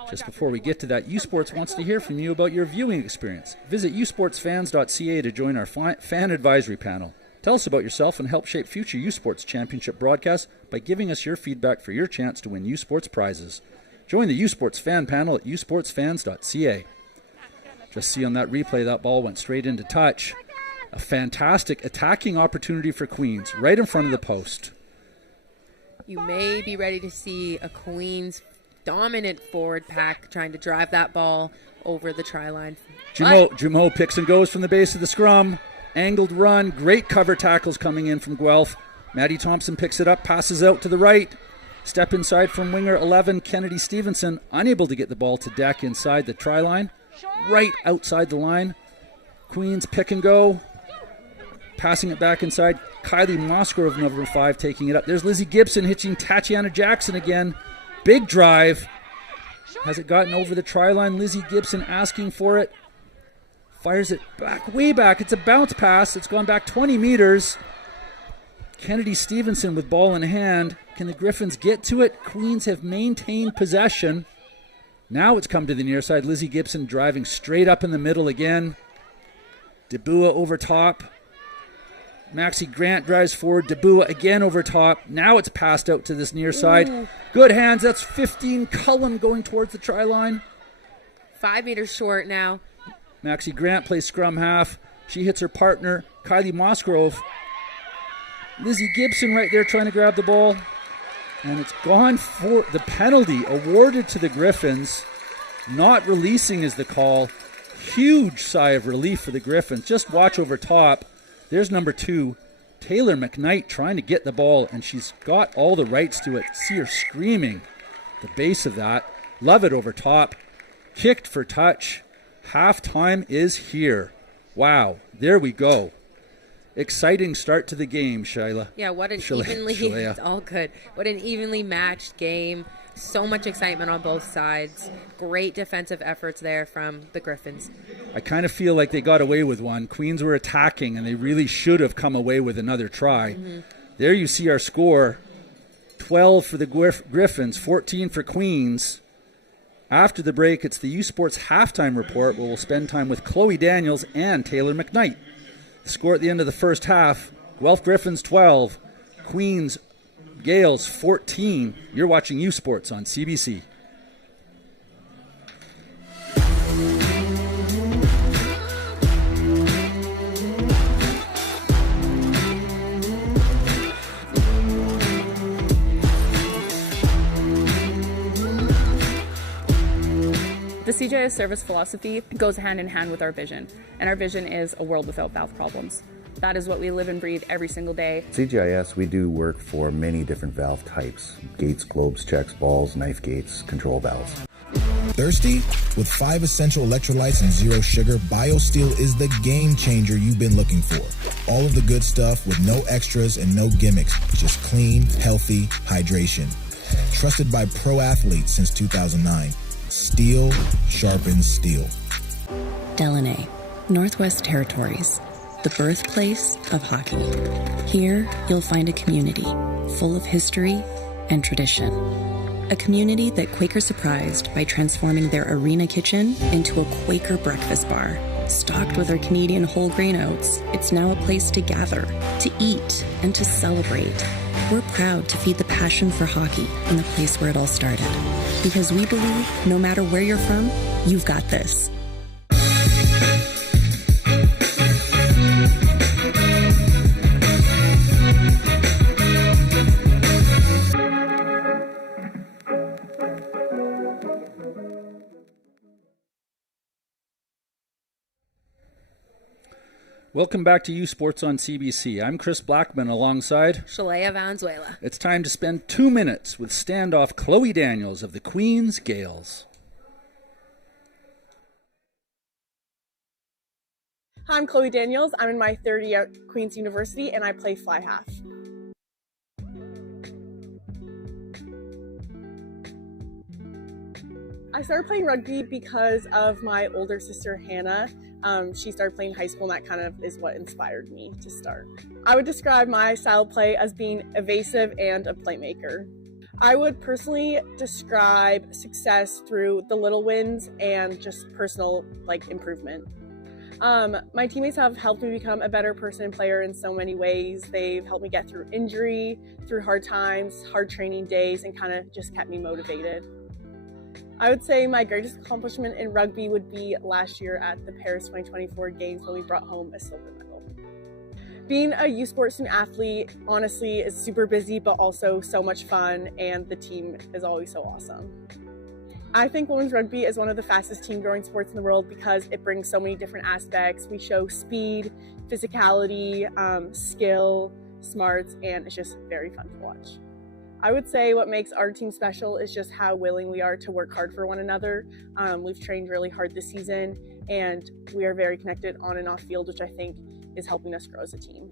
Just before we get to that, U-Sports wants to hear from you about your viewing experience. Visit usportsfans.ca to join our fan advisory panel. Tell us about yourself and help shape future U-Sports Championship broadcasts by giving us your feedback for your chance to win U-Sports prizes. Join the U-Sports fan panel at usportsfans.ca. Just see on that replay, that ball went straight into touch. A fantastic attacking opportunity for Queens, right in front of the post. You may be ready to see a Queens dominant forward pack trying to drive that ball over the try line. Jumeau picks and goes from the base of the scrum. Angled run, great cover tackles coming in from Guelph. Maddie Thompson picks it up, passes out to the right. Step inside from winger 11, Kennedy Stevenson, unable to get the ball to deck inside the try line. Right outside the line. Queens pick and go. Passing it back inside. Kylie Mosgrove, number 5, taking it up. There's Lizzie Gibson hitching Tatiana Jackson again. Big drive. Has it gotten over the try line? Lizzie Gibson asking for it. Fires it back, way back. It's a bounce pass. It's gone back 20 meters. Kennedy Stevenson with ball in hand. Can the Gryphons get to it? Queens have maintained possession. Now it's come to the near side. Lizzie Gibson driving straight up in the middle again. Debua over top. Maxie Grant drives forward. Debua again over top. Now it's passed out to this near side. Ooh. Good hands. That's 15. Cullum going towards the try line. 5 meters short now. Maxie Grant plays scrum half. She hits her partner, Kylie Mosgrove. Lizzie Gibson right there trying to grab the ball. And it's gone for the penalty awarded to the Gryphons. Not releasing is the call. Huge sigh of relief for the Gryphons. Just watch over top. There's number 2, Taylor McKnight, trying to get the ball, and she's got all the rights to it. See her screaming the base of that. Love it over top. Kicked for touch. Halftime is here. Wow, there we go. Exciting start to the game, Shyla. Yeah, what an Shalea. it's all good. What an evenly matched game. So much excitement on both sides. Great defensive efforts there from the Gryphons. I kind of feel like they got away with one. Queens were attacking, and they really should have come away with another try. Mm-hmm. There you see our score. 12 for the Gryphons, 14 for Queens. After the break, it's the U Sports halftime report where we'll spend time with Chloe Daniels and Taylor McKnight. The score at the end of the first half, Guelph Gryphons 12, Queens Gaels 14. You're watching U Sports on CBC. The CJS service philosophy goes hand in hand with our vision, and our vision is a world without valve problems. That is what we live and breathe every single day. CGIS, we do work for many different valve types: gates, globes, checks, balls, knife gates, control valves. Thirsty? With 5 essential electrolytes and 0 sugar, BioSteel is the game changer you've been looking for. All of the good stuff with no extras and no gimmicks, just clean, healthy hydration. Trusted by pro athletes since 2009. Steel sharpens steel. Delaney, Northwest Territories, the birthplace of hockey. Here, you'll find a community full of history and tradition. A community that Quaker surprised by transforming their arena kitchen into a Quaker breakfast bar. Stocked with our Canadian whole grain oats, it's now a place to gather, to eat, and to celebrate. We're proud to feed the passion for hockey in the place where it all started. Because we believe, no matter where you're from, you've got this. Welcome back to U Sports on CBC. I'm Chris Blackman alongside Shalea Valenzuela. It's time to spend 2 minutes with standoff Chloe Daniels of the Queens Gaels. Hi, I'm Chloe Daniels. I'm in my third year at Queen's University and I play fly half. I started playing rugby because of my older sister, Hannah. She started playing in high school and that kind of is what inspired me to start. I would describe my style of play as being evasive and a playmaker. I would personally describe success through the little wins and just personal improvement. My teammates have helped me become a better person and player in so many ways. They've helped me get through injury, through hard times, hard training days, and kind of just kept me motivated. I would say my greatest accomplishment in rugby would be last year at the Paris 2024 Games when we brought home a silver medal. Being a U Sports student athlete, honestly, is super busy, but also so much fun, and the team is always so awesome. I think women's rugby is one of the fastest team growing sports in the world because it brings so many different aspects. We show speed, physicality, skill, smarts, and it's just very fun to watch. I would say what makes our team special is just how willing we are to work hard for one another. We've trained really hard this season and we are very connected on and off field, which I think is helping us grow as a team.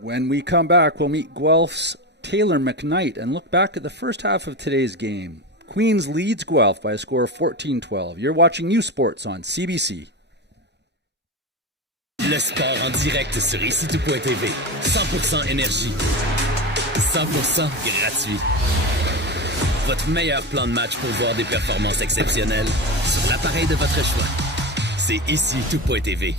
When we come back, we'll meet Guelph's Taylor McKnight and look back at the first half of today's game. Queens leads Guelph by a score of 14-12. You're watching U Sports on CBC. Le sport en direct sur ici-tout.tv. 100% énergie. 100% gratuit. Votre meilleur plan de match pour voir des performances exceptionnelles sur l'appareil de votre choix. C'est ici-tout.tv.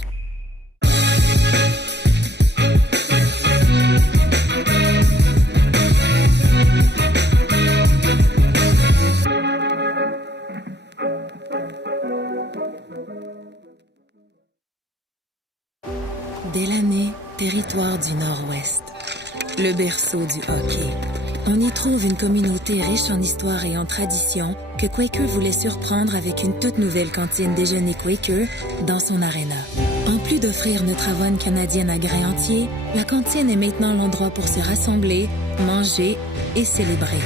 Delaney, territoire du Nord-Ouest. Le berceau du hockey. On y trouve une communauté riche en histoire et en tradition que Quaker voulait surprendre avec une toute nouvelle cantine déjeuner Quaker dans son aréna. En plus d'offrir notre avoine canadienne à grains entiers, la cantine est maintenant l'endroit pour se rassembler, manger et célébrer.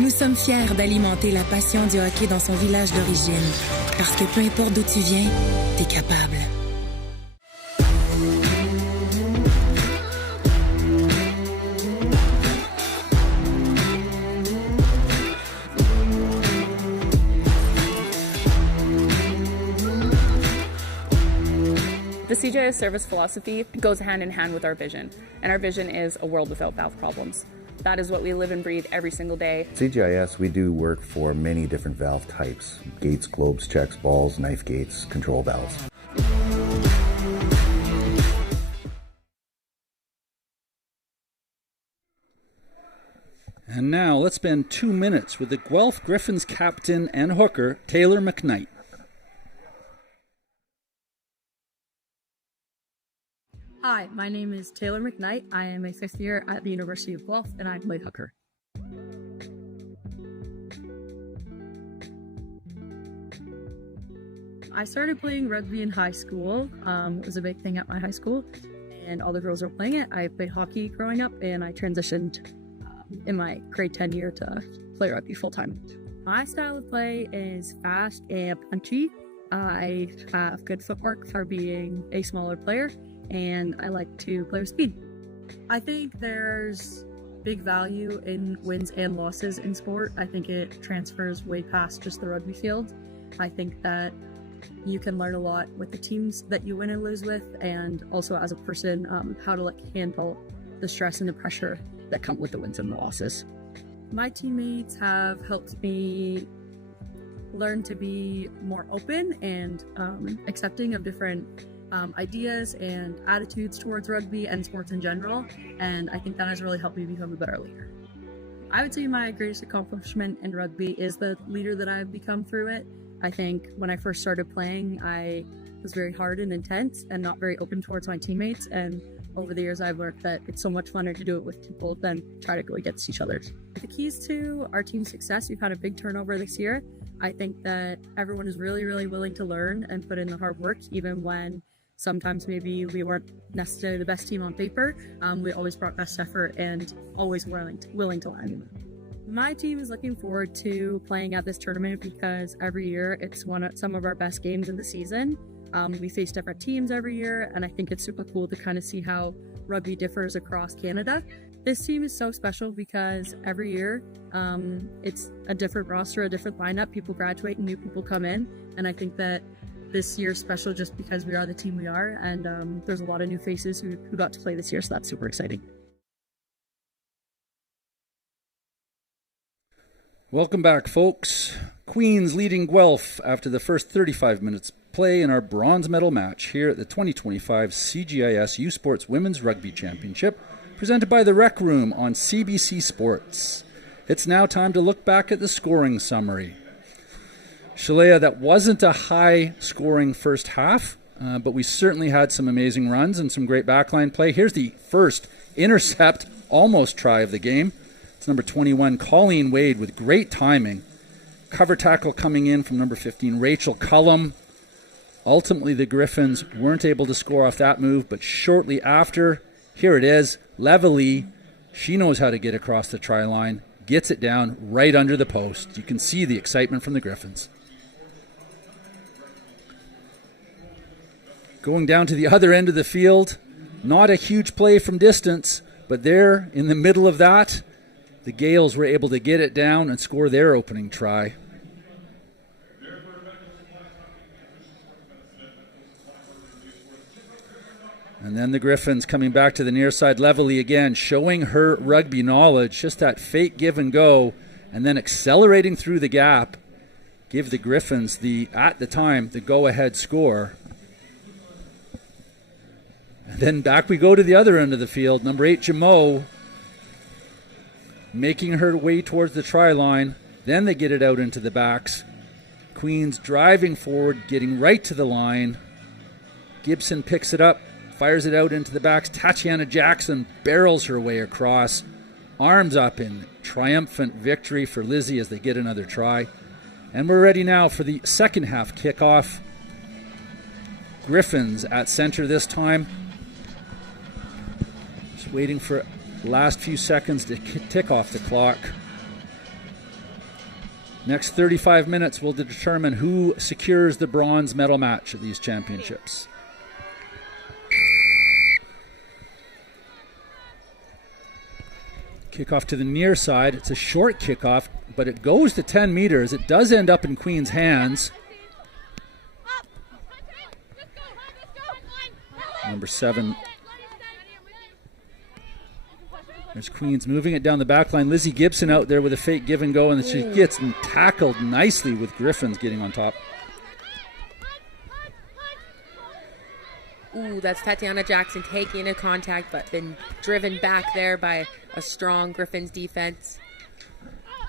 Nous sommes fiers d'alimenter la passion du hockey dans son village d'origine, parce que peu importe d'où tu viens, t'es capable. The CJS service philosophy goes hand in hand with our vision, and our vision is a world without valve problems. That is what we live and breathe every single day. CGIS, we do work for many different valve types: gates, globes, checks, balls, knife gates, control valves. And now let's spend 2 minutes with the Guelph Gryphons captain and hooker, Taylor McKnight. Hi, my name is Taylor McKnight. I am a 5th year at the University of Guelph, and I play hooker. I started playing rugby in high school. It was a big thing at my high school, and all the girls were playing it. I played hockey growing up, and I transitioned in my grade 10 year to play rugby full-time. My style of play is fast and punchy. I have good footwork for being a smaller player, and I like to play with speed. I think there's big value in wins and losses in sport. I think it transfers way past just the rugby field. I think that you can learn a lot with the teams that you win and lose with, and also as a person, how to handle the stress and the pressure that come with the wins and the losses. My teammates have helped me learn to be more open and accepting of different ideas and attitudes towards rugby and sports in general, and I think that has really helped me become a better leader. I would say my greatest accomplishment in rugby is the leader that I've become through it. I think when I first started playing, I was very hard and intense and not very open towards my teammates, and over the years I've learned that it's so much funner to do it with people than try to go against each other. The keys to our team's success: we've had a big turnover this year. I think that everyone is really, really willing to learn and put in the hard work, even when sometimes maybe we weren't necessarily the best team on paper. We always brought best effort and always willing to learn. My team is looking forward to playing at this tournament because every year it's some of our best games of the season. We face different teams every year, and I think it's super cool to kind of see how rugby differs across Canada. This team is so special because every year it's a different roster, a different lineup. People graduate and new people come in, and I think that this year's special just because we are the team we are, and there's a lot of new faces who got to play this year, so that's super exciting. Welcome back, folks. Queens leading Guelph after the first 35 minutes play in our bronze medal match here at the 2025 CGIS U Sports Women's Rugby Championship, presented by the Rec Room on CBC Sports. It's now time to look back at the scoring summary. Shalea, that wasn't a high-scoring first half, but we certainly had some amazing runs and some great backline play. Here's the first intercept, almost try of the game. It's number 21, Colleen Wade, with great timing. Cover tackle coming in from number 15, Rachel Cullum. Ultimately, the Gryphons weren't able to score off that move, but shortly after, here it is, Leveille. She knows how to get across the try line, gets it down right under the post. You can see the excitement from the Gryphons. Going down to the other end of the field, not a huge play from distance, but there in the middle of that, the Gaels were able to get it down and score their opening try. And then the Gryphons coming back to the near side. Leveille again, showing her rugby knowledge, just that fake give and go, and then accelerating through the gap, give the Gryphons at the time, the go-ahead score. And then back we go to the other end of the field. Number 8, Jamo, making her way towards the try line. Then they get it out into the backs. Queens driving forward, getting right to the line. Gibson picks it up, fires it out into the backs. Tatiana Jackson barrels her way across. Arms up in triumphant victory for Lizzie as they get another try. And we're ready now for the second half kickoff. Gryphons at center this time. Just waiting for the last few seconds to tick off the clock. Next 35 minutes will determine who secures the bronze medal match at these championships. Kickoff to the near side. It's a short kickoff, but it goes to 10 meters. It does end up in Queen's hands. Number 7. There's Queens moving it down the back line. Lizzie Gibson out there with a fake give and go, and she gets tackled nicely with Gryphons getting on top. Ooh, that's Tatiana Jackson taking into contact, but been driven back there by a strong Gryphons defense.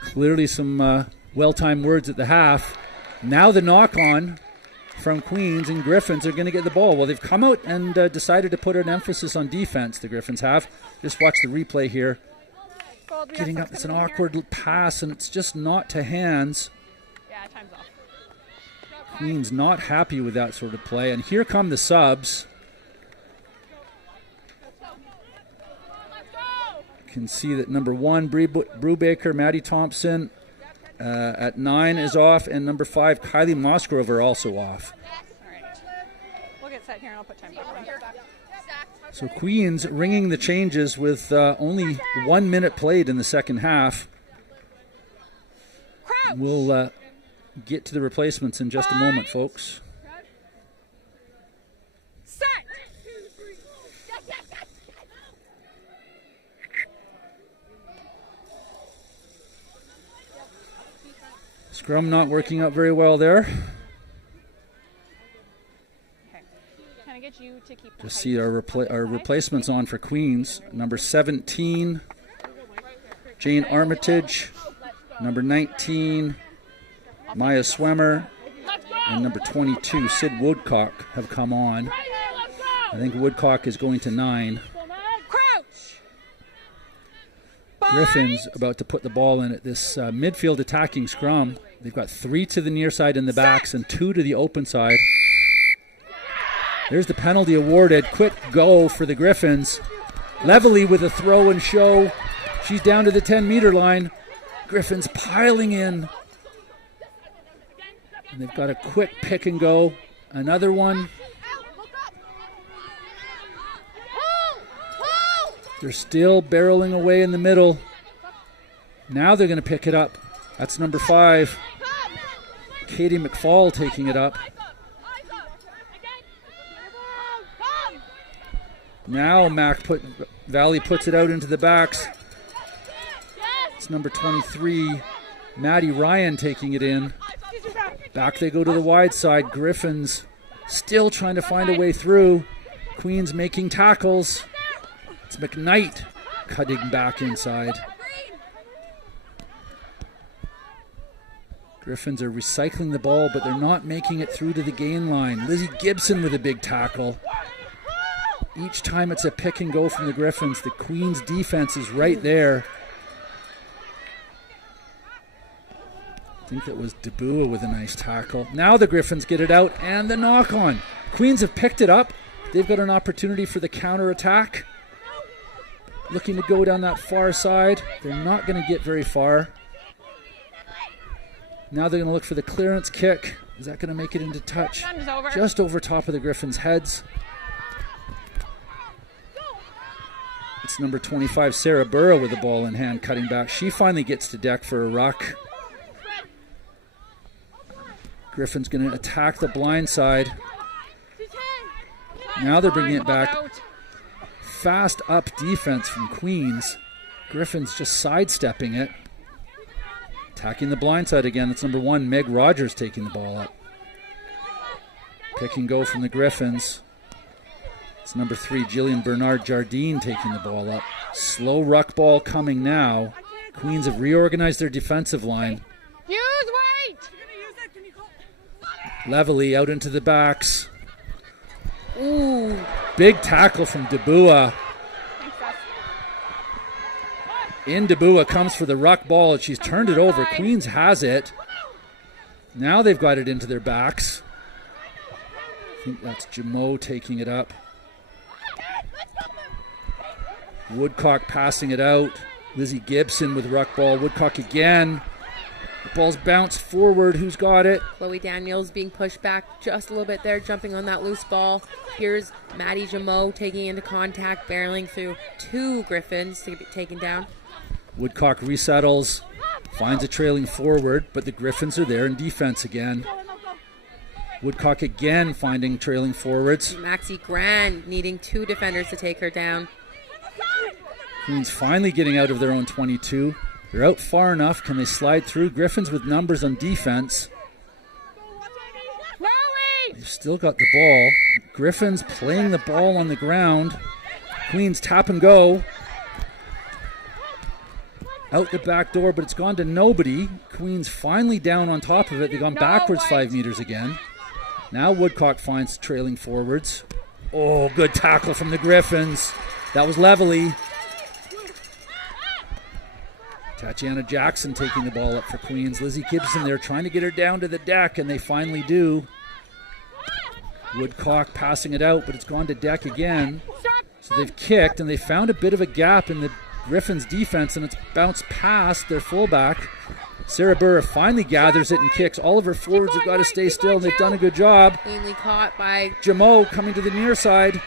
Clearly some well-timed words at the half. Now the knock-on from Queens, and Gryphons are going to get the ball. Well, they've come out and decided to put an emphasis on defense, the Gryphons have. Just watch the replay here. Getting up, it's an awkward pass, and it's just not to hands. Yeah, time's off. Queens not happy with that sort of play, and here come the subs. You can see that number 1, Brubaker, Maddie Thompson, at 9 is off, and number 5, Kylie Musgrove are also off. All right. We'll get set here and I'll put time back on. So Queens ringing the changes with only 1 minute played in the second half. We'll get to the replacements in just a moment, folks. Set! Scrum not working out very well there. Okay. Can I get you to keep the Just see our replacements on for Queens. Number 17, Jane Armitage. Number 19, Maya Swemmer. And number 22, Sid Woodcock have come on. I think Woodcock is going to 9. Gryphons about to put the ball in at this midfield attacking scrum. They've got 3 to the near side in the backs and 2 to the open side. There's the penalty awarded. Quick go for the Gryphons. Levelly with a throw and show. She's down to the 10-meter line. Gryphons piling in. And they've got a quick pick and go. Another one. They're still barreling away in the middle. Now they're going to pick it up. That's number 5. Katie McFall taking it up. Now Valley puts it out into the backs. It's number 23, Maddie Ryan taking it in. Back they go to the wide side. Gryphons still trying to find a way through. Queens making tackles. It's McKnight cutting back inside. Gryphons are recycling the ball, but they're not making it through to the gain line. Lizzie Gibson with a big tackle. Each time it's a pick and go from the Gryphons. The Queens defense is right there. I think that was Debua with a nice tackle. Now the Gryphons get it out, and the knock on. Queens have picked it up. They've got an opportunity for the counter attack. Looking to go down that far side. They're not going to get very far. Now they're going to look for the clearance kick. Is that going to make it into touch? Just over top of the Gryphons' heads. It's number 25, Sarah Burrow, with the ball in hand, cutting back. She finally gets to deck for a ruck. Gryphons going to attack the blind side. Now they're bringing it back. Fast up defense from Queens. Gryphons just sidestepping it. Attacking the blind side again. It's number 1, Meg Rogers, taking the ball up. Pick and go from the Gryphons. It's number 3, Jillian Bernard Jardine, taking the ball up. Slow ruck ball coming now. Queens have reorganized their defensive line. Use weight! Levelly out into the backs. Ooh. Big tackle from Debua. In Debua comes for the ruck ball, and she's turned it over. Queens has it. Now they've got it into their backs. I think that's Jamo taking it up. Woodcock passing it out. Lizzie Gibson with ruck ball. Woodcock again. The ball's bounced forward. Who's got it? Chloe Daniels being pushed back just a little bit there, jumping on that loose ball. Here's Maddie Jamo taking into contact, barreling through 2 Gryphons to get taken down. Woodcock resettles, finds a trailing forward, but the Gryphons are there in defense again. Woodcock again finding trailing forwards. Maxie Grand needing 2 defenders to take her down. Queens finally getting out of their own 22. They're out far enough. Can they slide through? Gryphons with numbers on defense. They've still got the ball. Gryphons playing the ball on the ground. Queens tap and go. Out the back door, but it's gone to nobody. Queens finally down on top of it. They've gone backwards 5 meters again. Now Woodcock finds trailing forwards. Oh, good tackle from the Gryphons. That was Levely. Tatiana Jackson taking the ball up for Queens. Lizzie Gibson there trying to get her down to the deck, and they finally do. Woodcock passing it out, but it's gone to deck again. So they've kicked, and they found a bit of a gap in the Gryphons defense, and it's bounced past their fullback. Sarah Burr finally gathers it and kicks. All of her forwards have got to stay still, and they've done a good job. Cleanly caught by Jamo coming to the near side.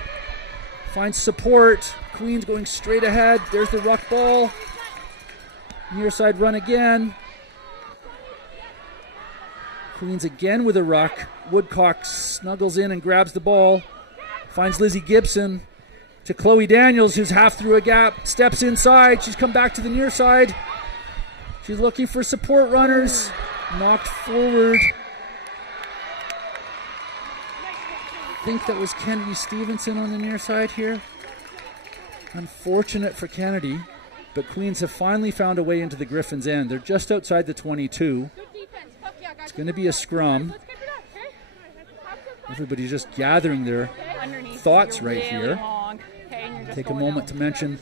Finds support. Queens going straight ahead. There's the ruck ball. Near side run again. Queens again with a ruck. Woodcock snuggles in and grabs the ball. Finds Lizzie Gibson to Chloe Daniels, who's half through a gap. Steps inside. She's come back to the near side. She's looking for support runners. Knocked forward. I think that was Kennedy Stevenson on the near side here. Unfortunate for Kennedy. But Queens have finally found a way into the Gryphons' end. They're just outside the 22. It's going to be a scrum. Everybody's just gathering their thoughts right here. Take a moment to mention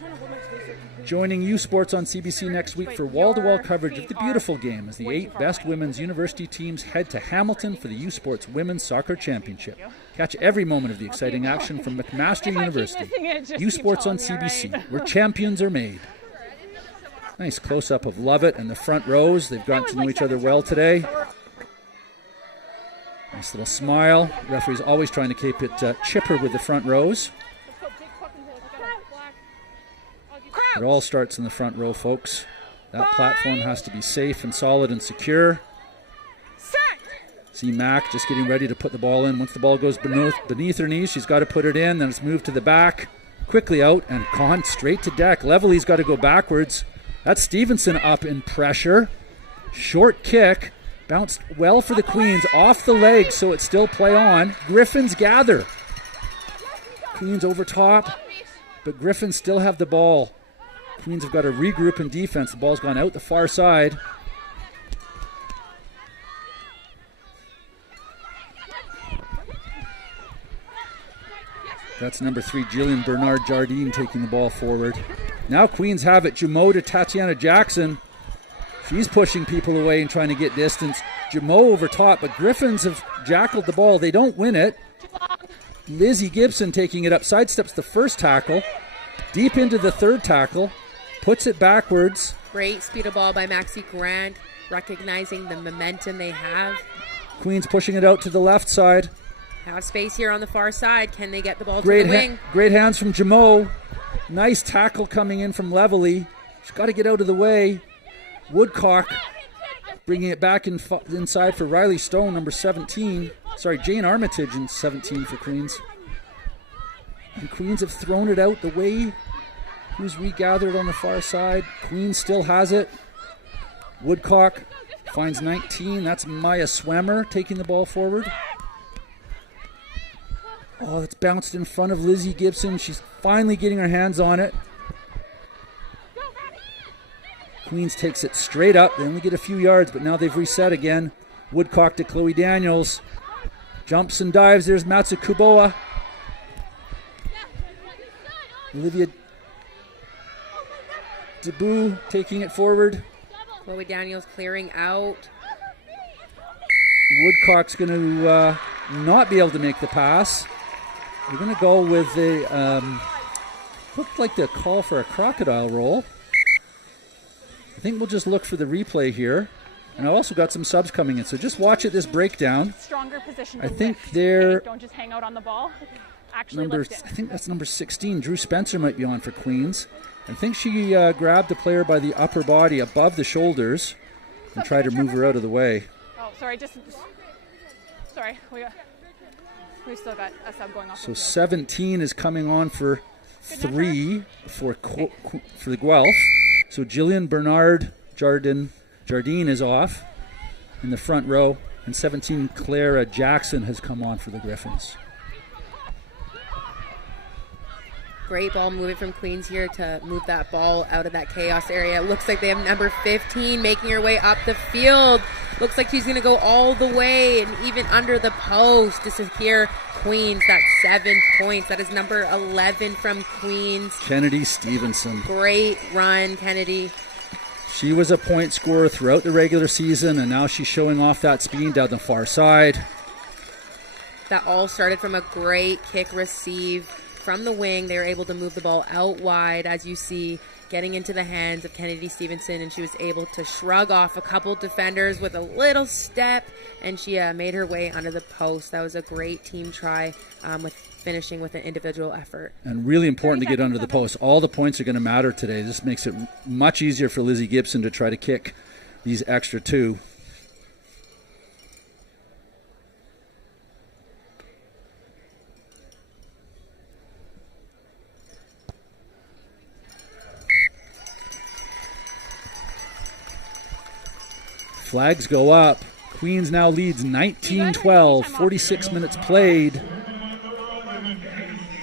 joining U Sports on CBC next week for wall-to-wall coverage of the beautiful game as the 8 best women's university teams head to Hamilton for the U Sports Women's Soccer Championship. Catch every moment of the exciting action from McMaster University. U Sports on CBC, where champions are made. Nice close-up of Lovett and the front rows. They've gotten to know each other well today. Nice little smile. Referee's always trying to keep it chipper with the front rows. It all starts in the front row, folks. That platform has to be safe and solid and secure. See Mac just getting ready to put the ball in. Once the ball goes beneath her knees, she's got to put it in. Then it's moved to the back. Quickly out and gone straight to deck. Levely's got to go backwards. That's Stevenson up in pressure. Short kick. Bounced well for the Queens. Off the leg, so it's still play on. Gryphons gather. Queens over top, but Gryphons still have the ball. Queens have got to regroup in defense. The ball's gone out the far side. That's number 3, Jillian Bernard Jardine taking the ball forward. Now Queens have it. Jamo to Tatiana Jackson. She's pushing people away and trying to get distance. Jamo over top, but Gryphons have jackled the ball. They don't win it. Lizzie Gibson taking it up, sidesteps the first tackle, deep into the third tackle, puts it backwards. Great speed of ball by Maxie Grant, recognizing the momentum they have. Queens pushing it out to the left side. Have space here on the far side. Can they get the ball to the wing? Great hands from Jamo. Nice tackle coming in from Levely. She's got to get out of the way. Woodcock bringing it back inside for Riley Stone, number 17. Sorry, Jane Armitage in 17 for Queens. And Queens have thrown it out the way. Who's regathered on the far side? Queens still has it. Woodcock finds 19. That's Maya Swemmer taking the ball forward. Oh, it's bounced in front of Lizzie Gibson. She's finally getting her hands on it. Queens takes it straight up. They only get a few yards, but now they've reset again. Woodcock to Chloe Daniels. Jumps and dives. There's Matsukuboa. Olivia Deboo taking it forward. Chloe Daniels clearing out. Woodcock's going to not be able to make the pass. We're going to go with a, looked like the call for a crocodile roll. I think we'll just look for the replay here. And I've also got some subs coming in, so just watch it, this breakdown. Stronger position. I think they're... Don't just hang out on the ball. Actually lift it. I think that's number 16. Drew Spencer might be on for Queens. I think she grabbed the player by the upper body above the shoulders and tried to move her out of the way. Oh, sorry, sorry, we still got a sub going off. So 17 is coming on for 3 for the Guelph. So Jillian Bernard Jardine is off in the front row, and 17 Clara Jackson has come on for the Gryphons. Great ball movement from Queens here to move that ball out of that chaos area. It looks like they have number 15 making her way up the field. Looks like she's going to go all the way and even under the post to secure Queens that 7 points. That is number 11 from Queens. Kennedy Stevenson. Great run, Kennedy. She was a point scorer throughout the regular season, and now she's showing off that speed down the far side. That all started from a great kick receive from the wing. They were able to move the ball out wide, as you see, getting into the hands of Kennedy Stevenson, and she was able to shrug off a couple defenders with a little step, and she made her way under the post. That was a great team try, with finishing with an individual effort. And really important to get under the post. All the points are going to matter today. This makes it much easier for Lizzie Gibson to try to kick these extra 2. Flags go up. Queens now leads 19-12, 46 minutes played.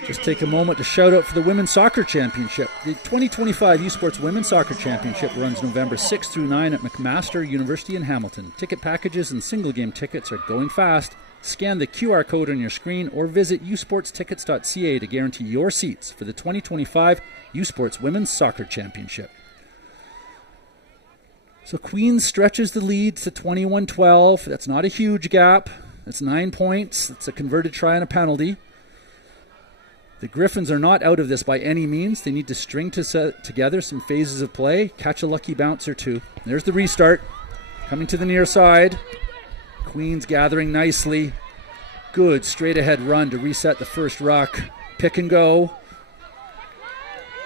Just take a moment to shout out for the Women's Soccer Championship. The 2025 U Sports Women's Soccer Championship runs November 6 through 9 at McMaster University in Hamilton. Ticket packages and single game tickets are going fast. Scan the QR code on your screen or visit usportstickets.ca to guarantee your seats for the 2025 U Sports Women's Soccer Championship. So Queens stretches the lead to 21-12. That's not a huge gap. That's 9 points. It's a converted try and a penalty. The Gryphons are not out of this by any means. They need to string together some phases of play, catch a lucky bounce or two. There's the restart. Coming to the near side. Queens gathering nicely. Good straight ahead run to reset the first ruck. Pick and go.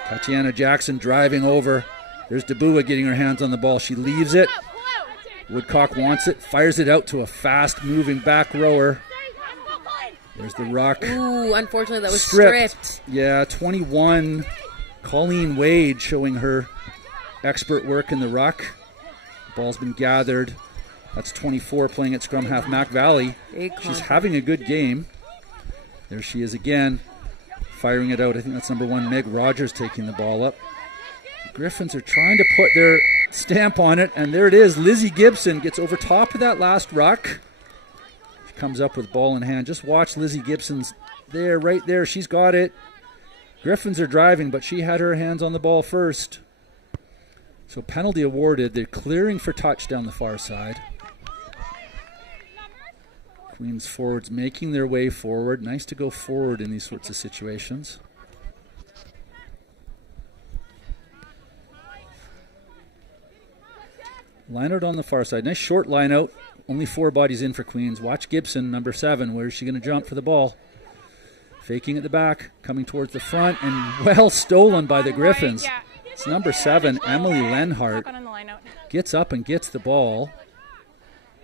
Tatiana Jackson driving over. There's Debua getting her hands on the ball. She leaves it. Woodcock wants it, fires it out to a fast-moving back rower. There's the ruck. Ooh, unfortunately that was stripped. Yeah, 21. Colleen Wade showing her expert work in the ruck. Ball's been gathered. That's 24 playing at scrum half Mac Valley. She's having a good game. There she is again, firing it out. I think that's number 1, Meg Rogers, taking the ball up. Gryphons are trying to put their stamp on it, and there it is. Lizzie Gibson gets over top of that last ruck. She comes up with ball in hand. Just watch Lizzie Gibson's there, right there. She's got it. Gryphons are driving, but she had her hands on the ball first. So penalty awarded. They're clearing for touch down the far side. Queens forwards making their way forward. Nice to go forward in these sorts of situations. Line out on the far side. Nice short line out. Only 4 bodies in for Queens. Watch Gibson, number 7. Where is she going to jump for the ball? Faking at the back. Coming towards the front. And well stolen by the Gryphons. It's number 7, Emily Lenhart. Gets up and gets the ball.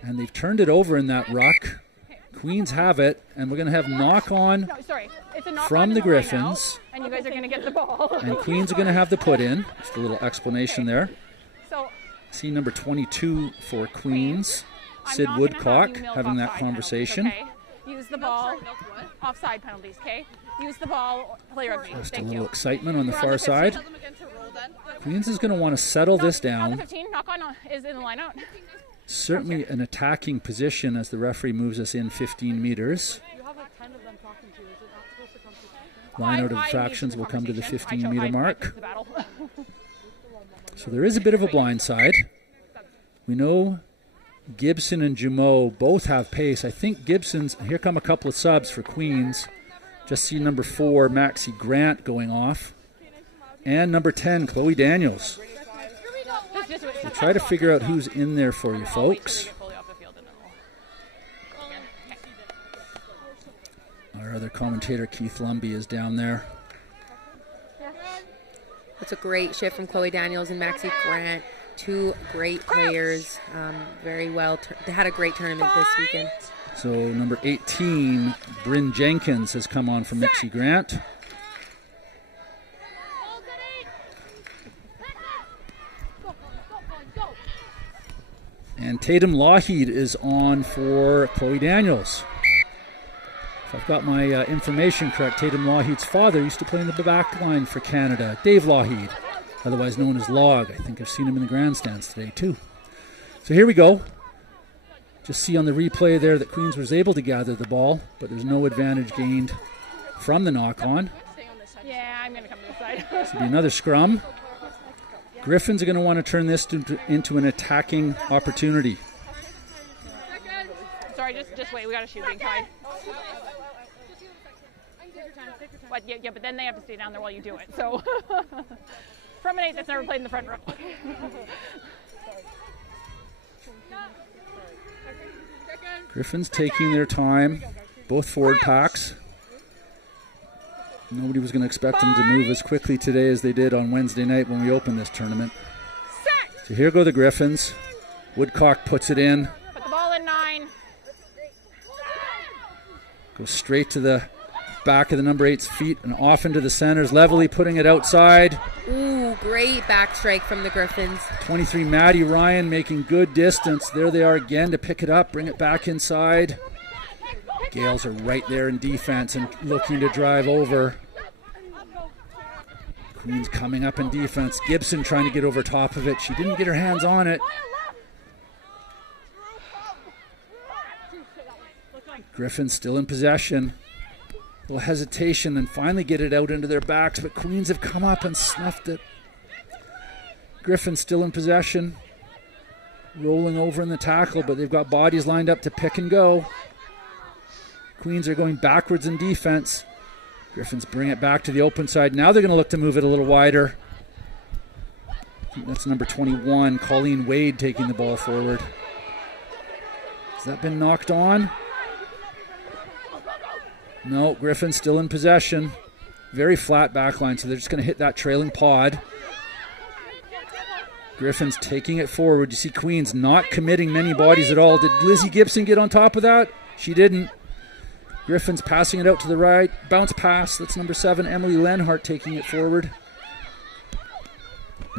And they've turned it over in that ruck. Queens have it. And we're going to have knock-on from the Gryphons. And you guys are going to get the ball. And Queens are going to have the put-in. Just a little explanation there. See number 22 for Queens, Sid Woodcock, having that conversation. Okay. Use the ball. Offside penalties, okay? Use the ball. Play rugby. Just a little excitement on the far side. Queens is going to want to settle this down. 15, knock on is in the line out. Certainly an attacking position as the referee moves us in 15 meters. Line out of infractions will come to the 15-meter mark. So there is a bit of a blind side. We know Gibson and Jumeau both have pace. I think Gibson's, here come a couple of subs for Queens. Just see number 4, Maxie Grant, going off. And number 10, Chloe Daniels. We'll try to figure out who's in there for you, folks. Our other commentator, Keith Lumby, is down there. That's a great shift from Chloe Daniels and Maxie Grant. 2 great players. Very well. They had a great tournament this weekend. So number 18, Bryn Jenkins, has come on from Maxie Grant. And Tatum Lougheed is on for Chloe Daniels. If I've got my information correct, Tatum Lougheed's father used to play in the back line for Canada. Dave Lougheed, otherwise known as Log. I think I've seen him in the grandstands today too. So here we go. Just see on the replay there that Queens was able to gather the ball, but there's no advantage gained from the knock-on. Yeah, I'm going to come to the side. This will be another scrum. Gryphons are going to want to turn this into an attacking opportunity. Sorry, just wait. We got a shoot being tied. What? Yeah, but then they have to stay down there while you do it. So, from an 8 that's never played in the front row. Gryphons taking their time. Both forward packs. Nobody was going to expect them to move as quickly today as they did on Wednesday night when we opened this tournament. So here go the Gryphons. Woodcock puts it in. Put the ball in 9. Goes straight to the back of the number 8's feet and off into the centers. Levelly putting it outside. Ooh, great back strike from the Gryphons. 23, Maddie Ryan making good distance. There they are again to pick it up, bring it back inside. Gaels are right there in defense and looking to drive over. Queens coming up in defense. Gibson trying to get over top of it. She didn't get her hands on it. Gryphons still in possession. A little hesitation and finally get it out into their backs, but Queens have come up and snuffed it. Gryphons still in possession. Rolling over in the tackle, but they've got bodies lined up to pick and go. Queens are going backwards in defense. Gryphons bring it back to the open side. Now they're going to look to move it a little wider. I think that's number 21, Colleen Wade, taking the ball forward. Has that been knocked on? No, Gryphons still in possession. Very flat back line, so they're just going to hit that trailing pod. Gryphons taking it forward. You see Queens not committing many bodies at all. Did Lizzie Gibson get on top of that? She didn't. Gryphons passing it out to the right. Bounce pass. That's number 7, Emily Lenhart, taking it forward.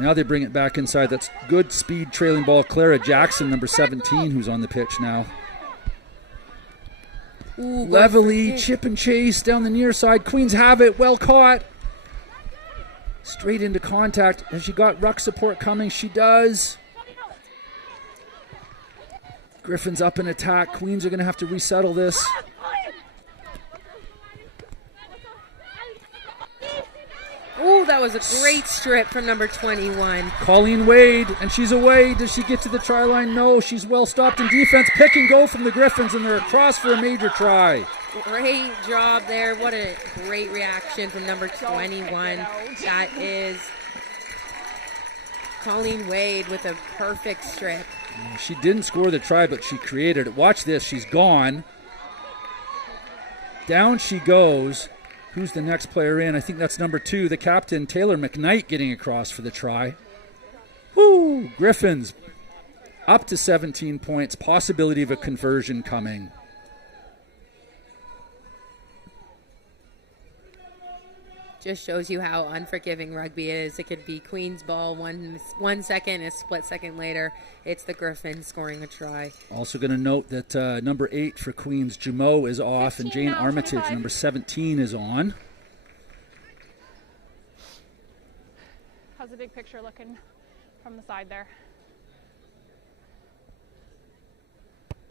Now they bring it back inside. That's good speed trailing ball. Clara Jackson, number 17, who's on the pitch now. Ooh, Levelly, chip and chase down the near side. Queens have it. Well caught. Straight into contact. Has she got ruck support coming? She does. Gryphons up in attack. Queens are going to have to resettle this. Oh, that was a great strip from number 21. Colleen Wade, and she's away. Does she get to the try line? No, she's well stopped in defense. Pick and go from the Gryphons, and they're across for a major try. Great job there. What a great reaction from number 21. That is Colleen Wade with a perfect strip. She didn't score the try, but she created it. Watch this. She's gone. Down she goes. Who's the next player in? I think that's number 2, the captain, Taylor McKnight, getting across for the try. Woo! Gryphons up to 17 points. Possibility of a conversion coming. Just shows you how unforgiving rugby is. It could be Queen's ball one second, a split second later, it's the Gryphons scoring a try. Also going to note that number 8 for Queens, Jumeau, is off, and Jane Armitage, 25. Number 17, is on. How's the big picture looking from the side there?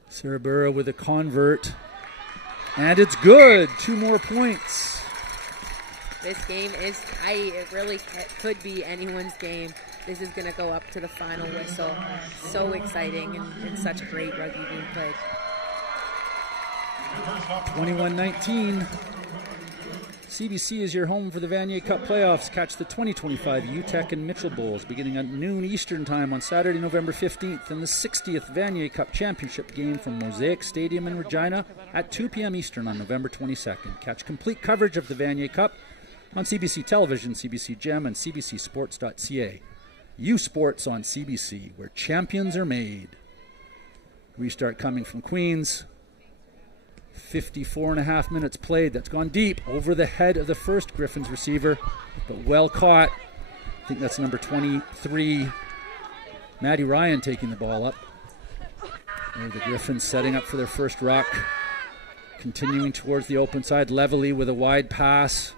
Sarah Burrow with a convert. And it's good. 2 more points. This game is tight. It really could be anyone's game. This is going to go up to the final whistle. So exciting and such great rugby being played. 21-19. CBC is your home for the Vanier Cup playoffs. Catch the 2025 UTEC and Mitchell Bowls beginning at noon Eastern Time on Saturday, November 15th, and the 60th Vanier Cup Championship game from Mosaic Stadium in Regina at 2 p.m. Eastern on November 22nd. Catch complete coverage of the Vanier Cup on CBC Television, CBC Gem, and CBCSports.ca. U Sports on CBC, where champions are made. Restart coming from Queens. 54.5 minutes played. That's gone deep over the head of the first Gryphons receiver, but well caught. I think that's number 23, Maddie Ryan, taking the ball up. There the Gryphons setting up for their first ruck. Continuing towards the open side. Levelly with a wide pass.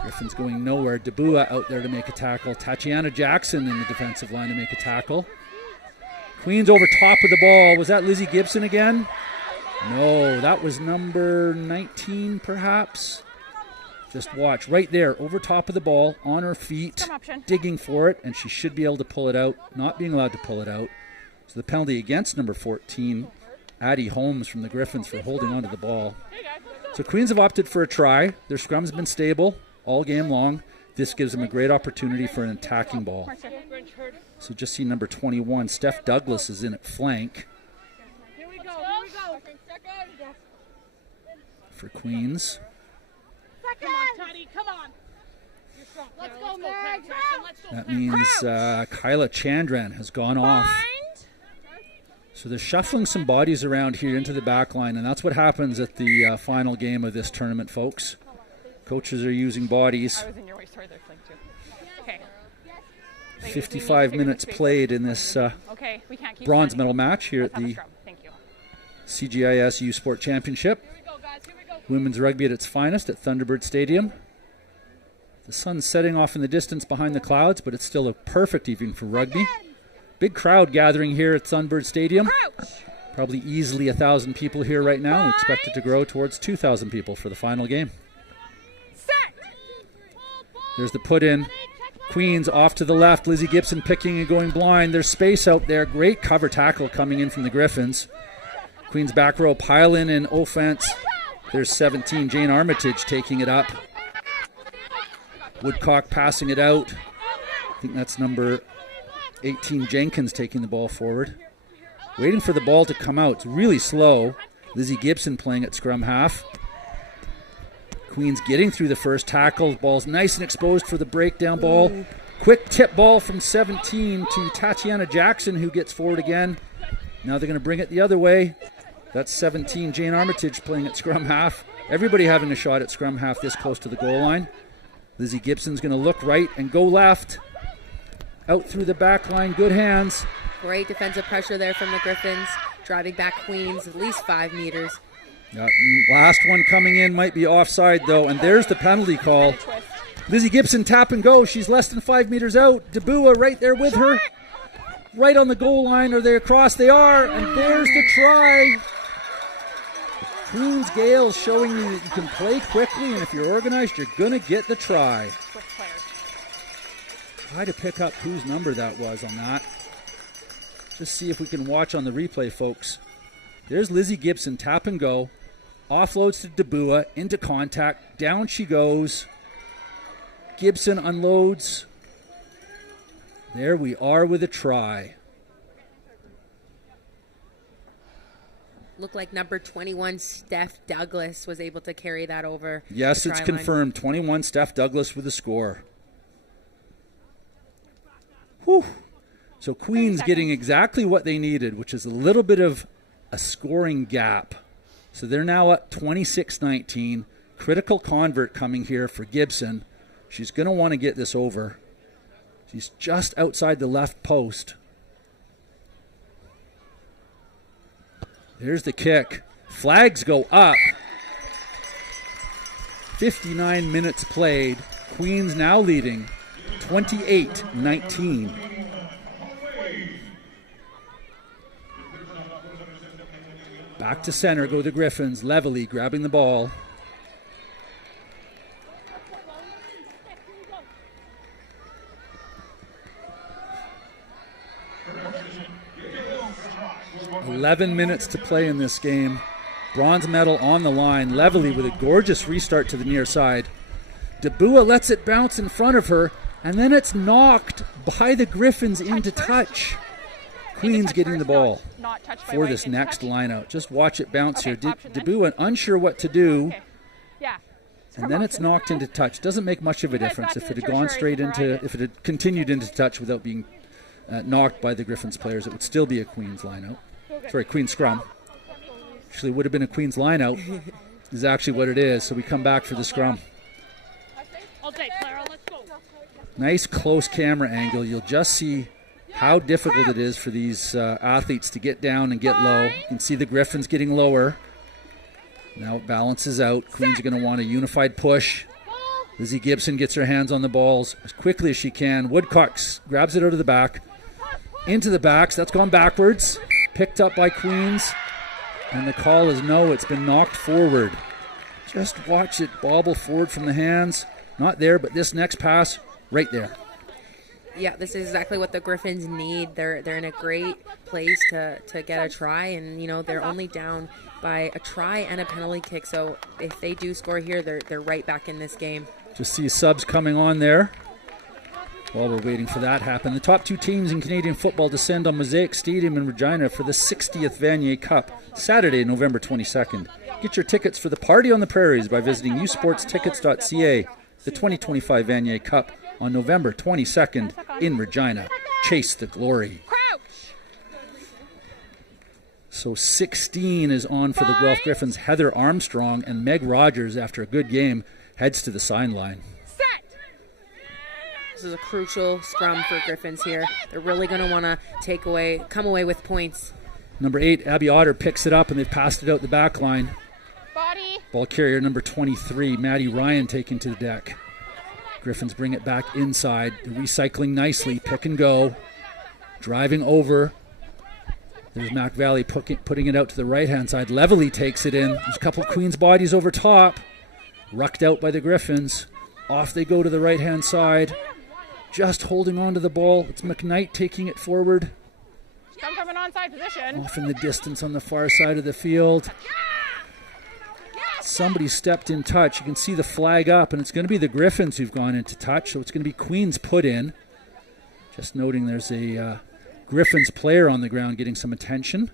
Gryphons going nowhere. Debua out there to make a tackle. Tatiana Jackson in the defensive line to make a tackle. Queens over top of the ball. Was that Lizzie Gibson again? No, that was number 19 perhaps. Just watch right there, over top of the ball, on her feet, digging for it, and she should be able to pull it out. Not being allowed to pull it out. So the penalty against number 14, Addie Holmes from the Gryphons, for holding onto the ball. So Queens have opted for a try. Their scrum's been stable all game long. This gives them a great opportunity for an attacking ball. So just see number 21, Steph Douglas, is in at flank. Here we go. For Queens. Come on, Teddy, come on. Let's go, Meg. That means Kyla Chandran has gone off. So they're shuffling some bodies around here into the back line, and that's what happens at the final game of this tournament, folks. Coaches are using bodies. 55 minutes played in this bronze medal match here at the CGIS U Sport Championship. Women's rugby at its finest at Thunderbird Stadium. The sun's setting off in the distance behind the clouds, but it's still a perfect evening for rugby. Big crowd gathering here at Thunderbird Stadium. Probably easily 1,000 people here right now. We expect it to grow towards 2,000 people for the final game. There's the put in. Queens off to the left. Lizzie Gibson picking and going blind. There's space out there. Great cover tackle coming in from the Gryphons. Queens back row pile in offense. There's 17, Jane Armitage taking it up. Woodcock passing it out. I think that's number 18, Jenkins, taking the ball forward. Waiting for the ball to come out. It's really slow. Lizzie Gibson playing at scrum half. Queens getting through the first tackle. Ball's nice and exposed for the breakdown ball. Quick tip ball from 17 to Tatiana Jackson, who gets forward again. Now they're going to bring it the other way. That's 17, Jane Armitage playing at scrum half. Everybody having a shot at scrum half this close to the goal line. Lizzie Gibson's going to look right and go left. Out through the back line, good hands. Great defensive pressure there from the Gryphons. Driving back Queens at least 5 meters. Last one coming in might be offside though, and there's the penalty call. Lizzie Gibson tap and go. She's less than 5 meters out. Debua right there with her. Right on the goal line. Are they across? They are, and there's the try. Queens Gaels showing you that you can play quickly, and if you're organized, you're going to get the try. Try to pick up whose number that was on that. Just see if we can watch on the replay, folks. There's Lizzie Gibson, tap and go. Offloads to Debua, into contact. Down she goes. Gibson unloads. There we are with a try. Looked like number 21, Steph Douglas, was able to carry that over. Yes, it's confirmed. 21, Steph Douglas with the score. Whew. So Queens getting exactly what they needed, which is a little bit of a scoring gap. So they're now at 26-19. Critical convert coming here for Gibson. She's going to want to get this over. She's just outside the left post. There's the kick. Flags go up. 59 minutes played. Queens now leading 28-19. Back to center go the Gryphons. Levelly grabbing the ball. .11 minutes to play in this game. Bronze medal on the line. Levelly with a gorgeous restart to the near side. Debua lets it bounce in front of her, and then it's knocked by the Gryphons into touch. Queens getting the ball for this next line out. Just watch it bounce here. Debua unsure what to do, and then it's knocked into touch. Doesn't make much of a difference if it had gone straight into, if it had continued into touch without being knocked by the Gryphons players. It would still be a Queens line out. Sorry, Queens scrum. Actually, would have been a Queens line out. Is actually what it is. So we come back for the scrum. Nice close camera angle. You'll just see how difficult it is for these athletes to get down and get low. You can see the Gryphons getting lower. Now it balances out. Queens are going to want a unified push. Lizzie Gibson gets her hands on the balls as quickly as she can. Woodcock grabs it out of the back. Into the backs. That's gone backwards. Picked up by Queens. And the call is no. It's been knocked forward. Just watch it bobble forward from the hands. Not there, but this next pass, right there. Yeah, this is exactly what the Gryphons need. They're in a great place to get a try, and they're only down by a try and a penalty kick. So if they do score here, they're right back in this game. Just see subs coming on there. While we're waiting for that to happen, the top 2 teams in Canadian football descend on Mosaic Stadium in Regina for the 60th Vanier Cup, Saturday, November 22nd. Get your tickets for the Party on the Prairies by visiting usportstickets.ca. The 2025 Vanier Cup on November 22nd in Regina. Chase the glory. So 16 is on for the Guelph Gryphons. Heather Armstrong and Meg Rogers, after a good game, heads to the sideline. This is a crucial scrum for Gryphons here. They're really going to want to come away with points. Number 8, Abby Otter picks it up, and they've passed it out the back line. Ball carrier number 23, Maddie Ryan, taking to the deck. Gryphons bring it back inside. They're recycling nicely. Pick and go. Driving over. There's Mac Valley putting it out to the right-hand side. Levely takes it in. There's a couple of Queens bodies over top. Rucked out by the Gryphons. Off they go to the right-hand side. Just holding on to the ball. It's McKnight taking it forward. Come from an onside position. Off in the distance on the far side of the field. Somebody stepped in touch. You can see the flag up, and it's going to be the Gryphons who've gone into touch, so it's going to be Queens put in. Just noting there's a Gryphons player on the ground getting some attention.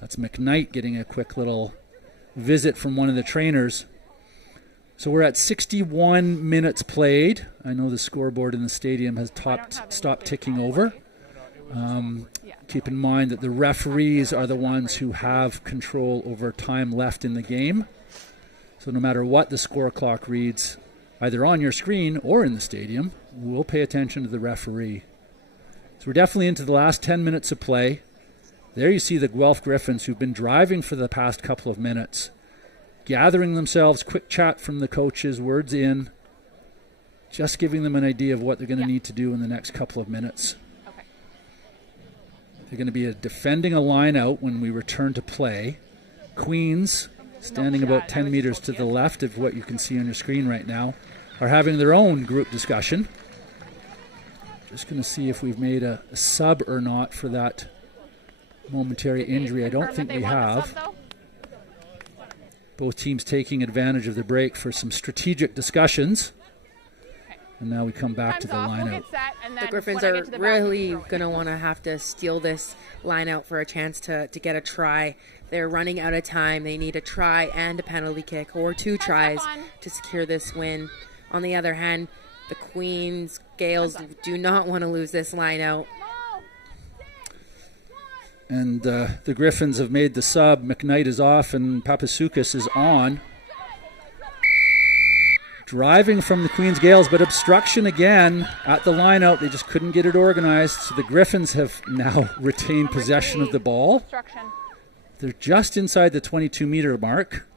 That's McKnight getting a quick little visit from one of the trainers. So we're at 61 minutes played. I know the scoreboard in the stadium has stopped ticking over. Keep in mind that the referees are the ones who have control over time left in the game. So no matter what the score clock reads, either on your screen or in the stadium, we'll pay attention to the referee. So we're definitely into the last 10 minutes of play. There you see the Guelph Gryphons, who've been driving for the past couple of minutes, gathering themselves, quick chat from the coaches, words in, just giving them an idea of what they're going to need to do in the next couple of minutes. They're going to be defending a line out when we return to play. Queens, standing about 10 meters to the left of what you can see on your screen right now, are having their own group discussion. Just going to see if we've made a sub or not for that momentary injury. I don't think we have. Both teams taking advantage of the break for some strategic discussions. And now we come back to the line-out. The Gryphons are really going to have to steal this line-out for a chance to get a try. They're running out of time. They need a try and a penalty kick, or 2 tries to secure this win. On the other hand, the Queens Gaels do not want to lose this line-out. And the Gryphons have made the sub. McKnight is off and Papasoukas is on. Driving from the Queens Gaels, but obstruction again at the line-out. They just couldn't get it organized. So the Gryphons have now retained possession of the ball. They're just inside the 22-meter mark.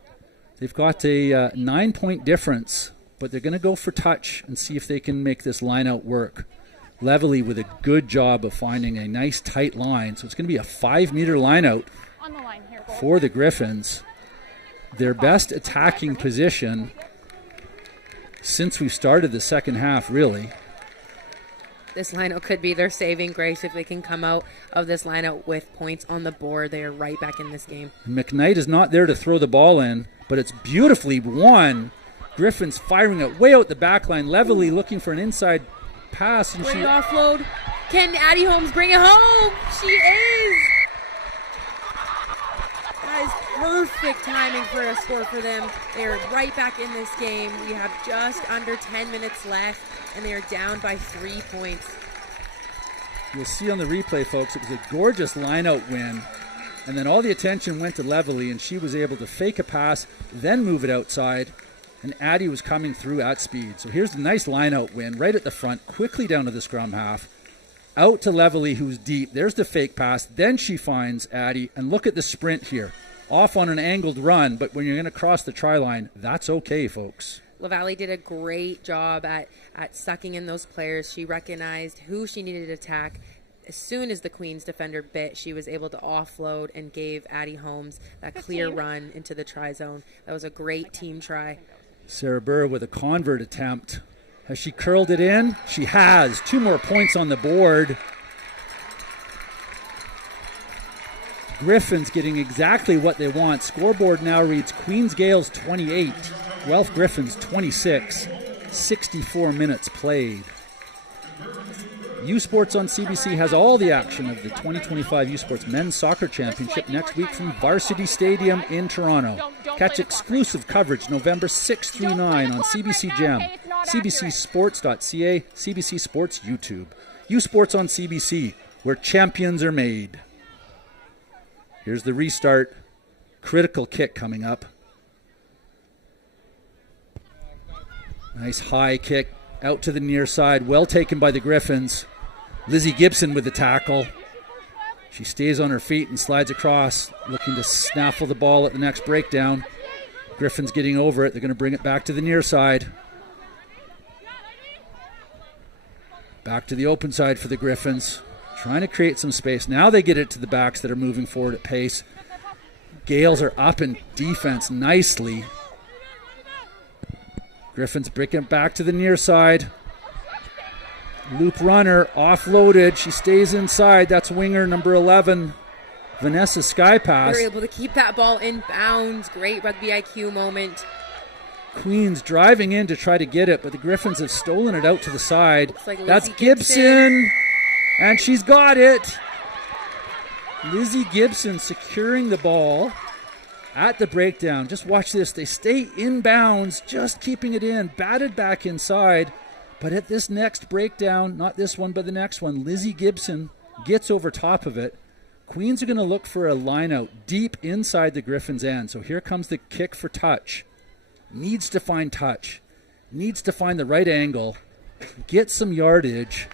They've got a 9-point difference, but they're going to go for touch and see if they can make this line-out work. Levely with a good job of finding a nice tight line. So it's going to be a 5-meter line-out for the Gryphons. Their best attacking position since we've started the second half, really. This lineup could be their saving grace if they can come out of this lineup with points on the board. They are right back in this game. McKnight is not there to throw the ball in, but it's beautifully won. Gryphons firing it way out the back line. Levely looking for an inside pass. And she offload. Can Addie Holmes bring it home? She is. That is perfect timing for a score for them. They are right back in this game. We have just under 10 minutes left, and they are down by 3 points. You'll see on the replay, folks, it was a gorgeous line-out win. And then all the attention went to Levely, and she was able to fake a pass, then move it outside. And Addie was coming through at speed. So here's the nice line-out win right at the front, quickly down to the scrum half. out to Levely, who's deep. There's the fake pass. Then she finds Addie, and look at the sprint here. Off on an angled run, but when you're going to cross the try line, that's okay, folks. LaValle did a great job at sucking in those players. She recognized who she needed to attack. As soon as the Queens defender bit, she was able to offload and gave Addie Holmes that clear run into the try zone. That was a great team try. Sarah Burr with a convert attempt. Has she curled it in? She has. 2 more points on the board. Gryphons getting exactly what they want. Scoreboard now reads Queens Gaels 28, Guelph Gryphons 26, 64 minutes played. U Sports on CBC has all the action of the 2025 U Sports Men's Soccer Championship next week from Varsity Stadium in Toronto. Catch exclusive coverage November 6 through 9 on CBC Gem, cbcsports.ca, CBC Sports YouTube. U Sports on CBC, where champions are made. Here's the restart. Critical kick coming up. Nice high kick out to the near side. Well taken by the Gryphons. Lizzie Gibson with the tackle. She stays on her feet and slides across, looking to snaffle the ball at the next breakdown. Gryphons getting over it. They're going to bring it back to the near side. Back to the open side for the Gryphons. Trying to create some space. Now they get it to the backs that are moving forward at pace. Gaels are up in defense nicely. Gryphons bring it back to the near side. Loop runner offloaded. She stays inside. That's winger number 11, Vanessa Skypass. They're able to keep that ball in bounds. Great rugby IQ moment. Queens driving in to try to get it, but the Gryphons have stolen it out to the side. Like that's Gibson. And she's got it. Lizzie Gibson securing the ball at the breakdown. Just watch this. They stay in bounds, just keeping it in. Batted back inside. But at this next breakdown, not this one, but the next one, Lizzie Gibson gets over top of it. Queens are going to look for a line out deep inside the Gryphons' end. So here comes the kick for touch. Needs to find touch. Needs to find the right angle. Get some yardage.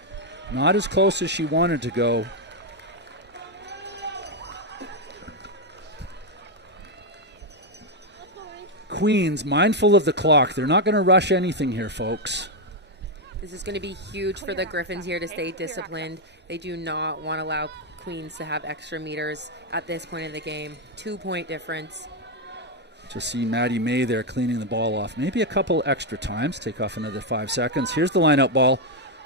Not as close as she wanted to go. Queens, mindful of the clock. They're not going to rush anything here, folks. This is going to be huge for the Gryphons here to stay disciplined. They do not want to allow Queens to have extra meters at this point in the game. 2-point difference. Just see Maddie May there cleaning the ball off. Maybe a couple extra times. Take off another 5 seconds. Here's the line-out ball.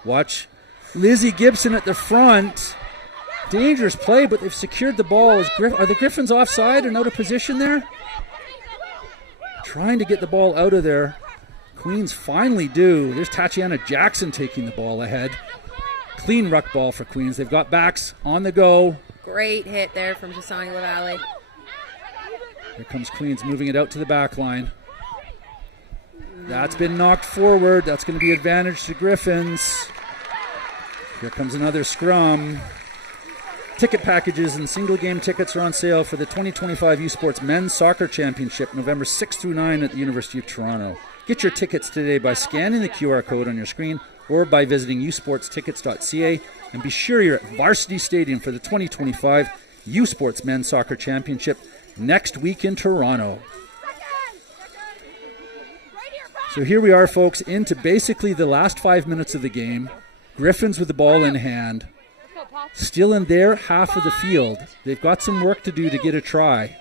Watch Lizzie Gibson at the front. Dangerous play, but they've secured the ball. Are the Gryphons offside and out of position there? Trying to get the ball out of there. Queens finally do. There's Tatiana Jackson taking the ball ahead. Clean ruck ball for Queens. They've got backs on the go. Great hit there from Jasani LaValle. Here comes Queens moving it out to the back line. That's been knocked forward. That's going to be advantage to Gryphons. Here comes another scrum. Ticket packages and single game tickets are on sale for the 2025 U Sports Men's Soccer Championship, November 6 through 9 at the University of Toronto. Get your tickets today by scanning the QR code on your screen or by visiting usportstickets.ca, and be sure you're at Varsity Stadium for the 2025 U Sports Men's Soccer Championship next week in Toronto. So here we are, folks, into basically the last 5 minutes of the game. Gryphons with the ball in hand. Still in their half of the field. They've got some work to do to get a try.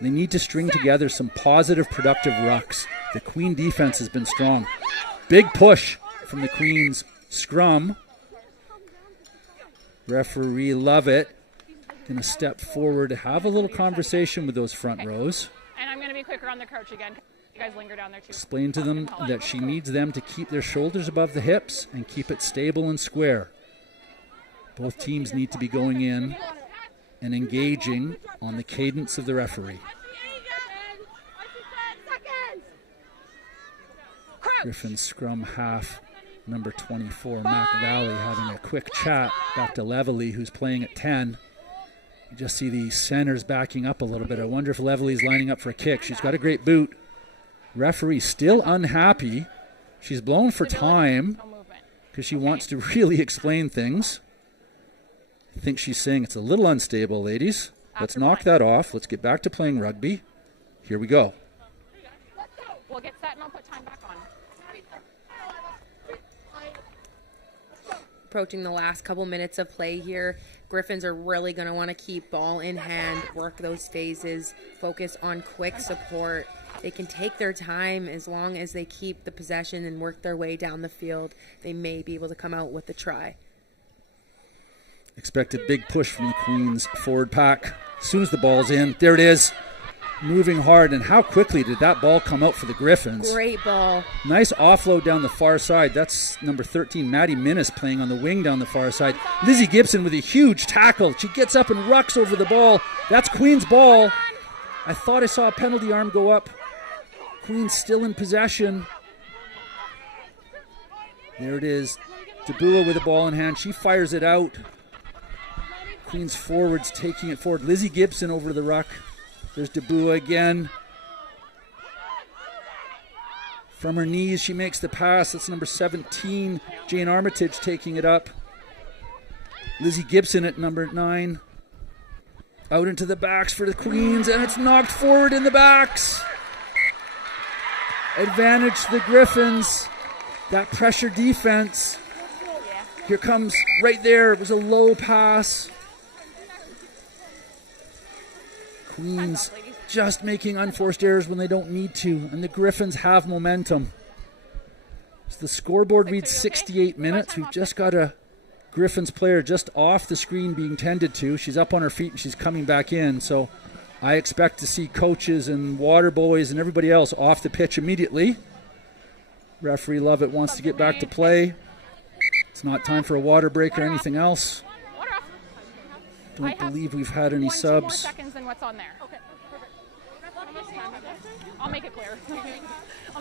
They need to string together some positive, productive rucks. The Queen defense has been strong. Big push from the Queens scrum. Referee Lovett going to step forward to have a little conversation with those front rows. And I'm going to be quicker on the crouch again. You guys linger down there too. Explain to them that she needs them to keep their shoulders above the hips and keep it stable and square. Both teams need to be going in and engaging on the cadence of the referee. Gryphons scrum half, number 24, Mac Valley, having a quick chat back to Levely, who's playing at 10. You just see the centers backing up a little bit. I wonder if Levely's lining up for a kick. She's got a great boot. Referee still unhappy. She's blown for time because she wants to really explain things. I think she's saying it's a little unstable, ladies. Let's knock that off. Let's get back to playing rugby. Here we go. We'll get set and I'll put time back on. Approaching the last couple minutes of play here. Gryphons are really going to want to keep ball in hand, work those phases, focus on quick support. They can take their time as long as they keep the possession and work their way down the field. They may be able to come out with a try. Expect a big push from the Queens forward pack. As soon as the ball's in, there it is. Moving hard, and how quickly did that ball come out for the Gryphons? Great ball. Nice offload down the far side. That's number 13, Maddie Minnis, playing on the wing down the far side. Lizzie Gibson with a huge tackle. She gets up and rucks over the ball. That's Queens' ball. I thought I saw a penalty arm go up. Queens still in possession. There it is. Debua with the ball in hand. She fires it out. Queens forwards taking it forward. Lizzie Gibson over the ruck. There's Debua again. From her knees, she makes the pass. That's number 17, Jane Armitage, taking it up. Lizzie Gibson at number 9. Out into the backs for the Queens, and it's knocked forward in the backs. Advantage to the Gryphons. That pressure defense. Here comes, right there, it was a low pass. Queens just making unforced errors when they don't need to, and the Gryphons have momentum. So the scoreboard reads 68 minutes. We've just got a Gryphons player just off the screen being tended to. She's up on her feet and she's coming back in, so I expect to see coaches and water boys and everybody else off the pitch immediately. Referee Lovett wants to get back to play. It's not time for a water break or anything else. Don't believe we've had any subs. 2 more seconds than what's on there. Okay, perfect. I'll make it clear.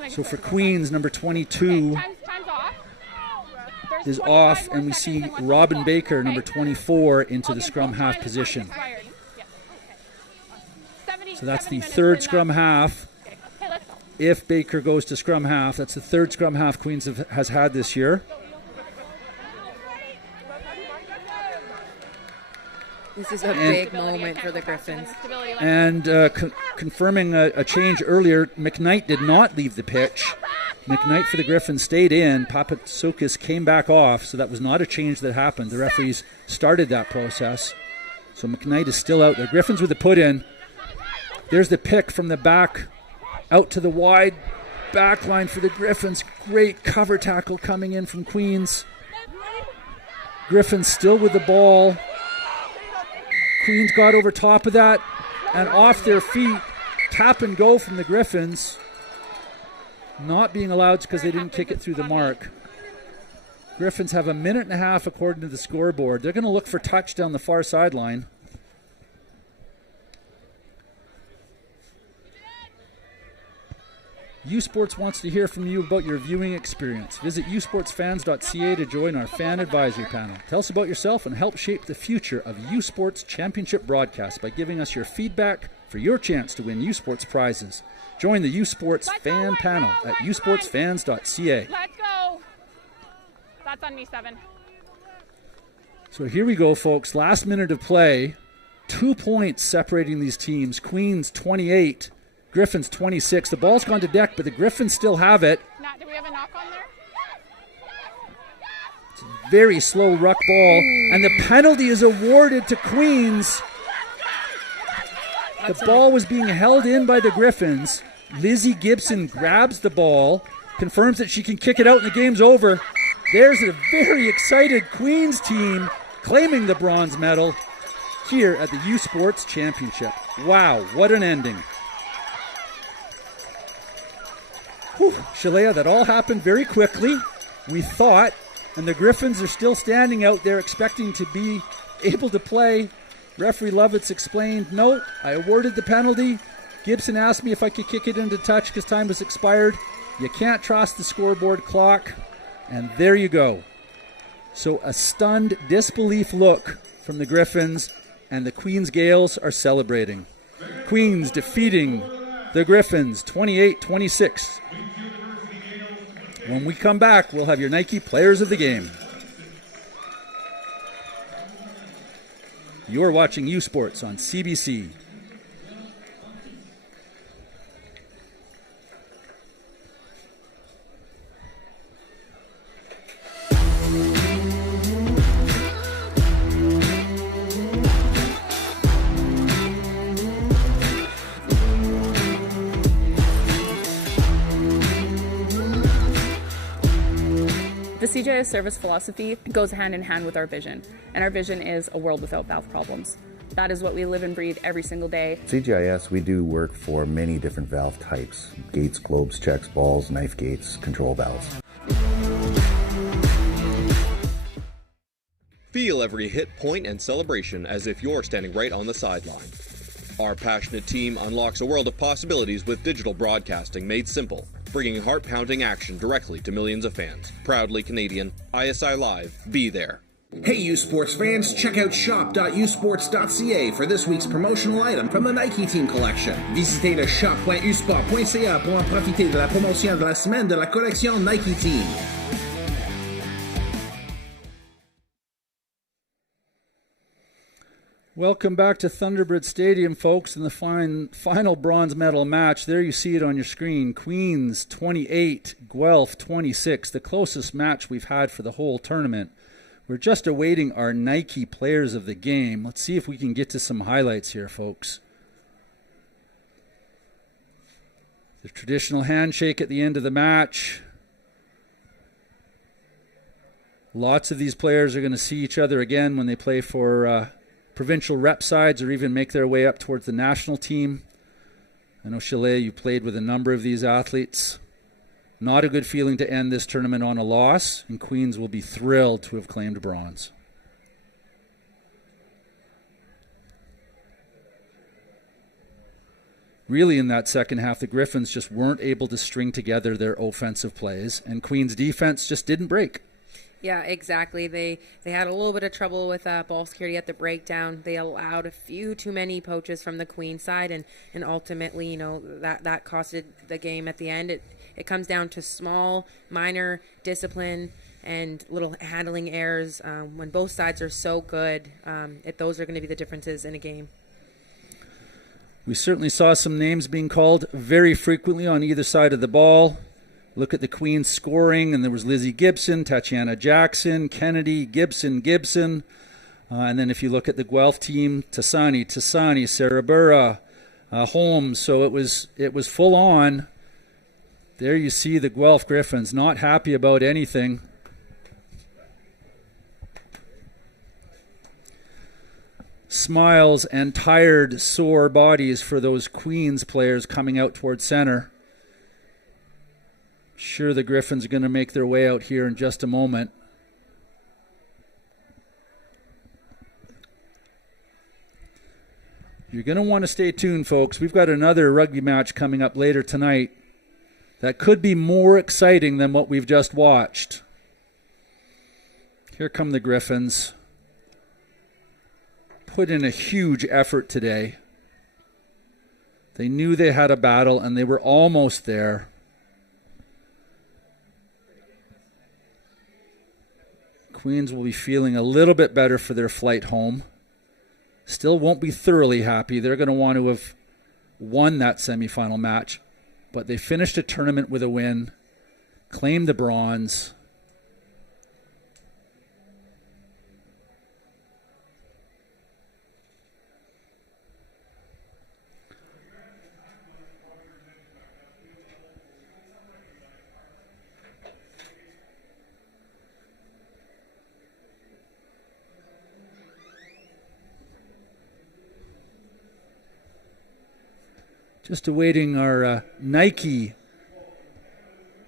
So for Queens, number 22 time's off. is off, and we see Robin Baker, number 24, into the scrum half position. So that's the third scrum half. If Baker goes to scrum half, that's the third scrum half Queens has had this year. This is a big moment for the Gryphons. And confirming a change earlier, McKnight did not leave the pitch. McKnight for the Gryphons stayed in. Papatsoukas came back off, so that was not a change that happened. The referees started that process. So McKnight is still out there. Gryphons with the put in. There's the pick from the back out to the wide back line for the Gryphons. Great cover tackle coming in from Queens. Gryphons still with the ball. Queens got over top of that and off their feet. Tap and go from the Gryphons. Not being allowed because they didn't kick it through the mark. Gryphons have 1.5 minutes according to the scoreboard. They're going to look for touch down the far sideline. U-Sports wants to hear from you about your viewing experience. Visit usportsfans.ca to join our fan advisory panel. Tell us about yourself and help shape the future of U-Sports Championship broadcast by giving us your feedback for your chance to win U-Sports prizes. Join the U-Sports fan panel at usportsfans.ca. Let's go. That's on me, 7. So here we go, folks. Last minute of play. 2 points separating these teams. Queens 28. Gryphons 26. The ball's gone to deck, but the Gryphons still have it. Nat, do we have a knock on there? It's a very slow ruck ball, and the penalty is awarded to Queens. The ball was being held in by the Gryphons. Lizzie Gibson grabs the ball, confirms that she can kick it out, and the game's over. There's a very excited Queens team claiming the bronze medal here at the U-Sports Championship. Wow, what an ending. Whew, Shalea, that all happened very quickly, we thought, and the Gryphons are still standing out there expecting to be able to play. Referee Lovitz explained, no, I awarded the penalty. Gibson asked me if I could kick it into touch because time was expired. You can't trust the scoreboard clock, and there you go. So a stunned disbelief look from the Gryphons, and the Queens Gaels are celebrating. Queens defeating the Gryphons 28-26. When we come back, we'll have your Nike Players of the Game. You're watching U Sports on CBC. The CJS service philosophy goes hand in hand with our vision, and our vision is a world without valve problems. That is what we live and breathe every single day. CGIS, we do work for many different valve types: gates, globes, checks, balls, knife gates, control valves. Feel every hit, point, and celebration as if you're standing right on the sideline. Our passionate team unlocks a world of possibilities with digital broadcasting made simple, bringing heart-pounding action directly to millions of fans. Proudly Canadian, ISI Live, be there. Hey, U Sports fans, check out shop.usports.ca for this week's promotional item from the Nike Team collection. Visitez le shop.usport.ca pour en profiter de la promotion de la semaine de la collection Nike Team. Welcome back to Thunderbird Stadium, folks, in the final bronze medal match. There you see it on your screen. Queens 28, Guelph 26, the closest match we've had for the whole tournament. We're just awaiting our Nike players of the game. Let's see if we can get to some highlights here, folks. The traditional handshake at the end of the match. Lots of these players are going to see each other again when they play for provincial rep sides or even make their way up towards the national team. I know, Chalet, you played with a number of these athletes. Not a good feeling to end this tournament on a loss, and Queens will be thrilled to have claimed bronze. Really, in that second half, the Gryphons just weren't able to string together their offensive plays, and Queens' defense just didn't break. Yeah, exactly. They had a little bit of trouble with ball security at the breakdown. They allowed a few too many poaches from the Queen side, and ultimately, you know, that costed the game at the end. It comes down to small, minor discipline and little handling errors. When both sides are so good, those are going to be the differences in a game. We certainly saw some names being called very frequently on either side of the ball. Look at the Queen's scoring, and there was Lizzie Gibson, Tatiana Jackson, Kennedy, Gibson. And then if you look at the Guelph team, Tassani, Sarah Burra, Holmes. So it was full on. There you see the Guelph Gryphons not happy about anything. Smiles and tired, sore bodies for those Queens players coming out towards center. Sure, the Gryphons are going to make their way out here in just a moment. You're going to want to stay tuned, folks. We've got another rugby match coming up later tonight that could be more exciting than what we've just watched. Here come the Gryphons. Put in a huge effort today. They knew they had a battle, and they were almost there. Queens will be feeling a little bit better for their flight home. Still won't be thoroughly happy. They're going to want to have won that semifinal match. But they finished a tournament with a win, claimed the bronze. Just awaiting our Nike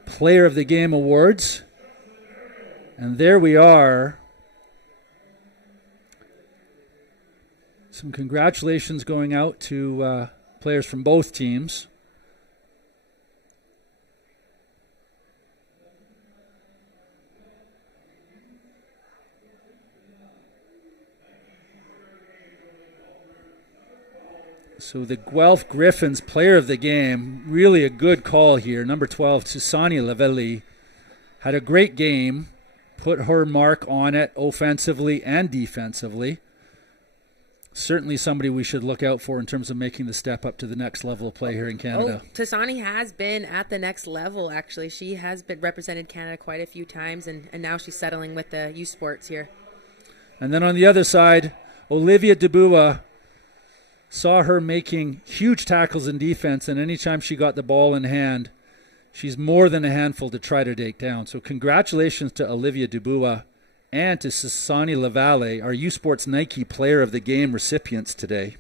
Player of the Game Awards. And there we are. Some congratulations going out to players from both teams. So the Guelph Gryphons Player of the Game, really a good call here. Number 12, Susani Lavelli, had a great game, put her mark on it offensively and defensively. certainly somebody we should look out for in terms of making the step up to the next level of play here in Canada. Oh, Tassani has been at the next level, actually. She has been represented Canada quite a few times, and now she's settling with the youth sports here. And then on the other side, Olivia Dubois, saw her making huge tackles in defense, and anytime she got the ball in hand, she's more than a handful to try to take down. So congratulations to Olivia Dubois and to Sassani Lavalle, our U Sports Nike Player of the Game recipients today.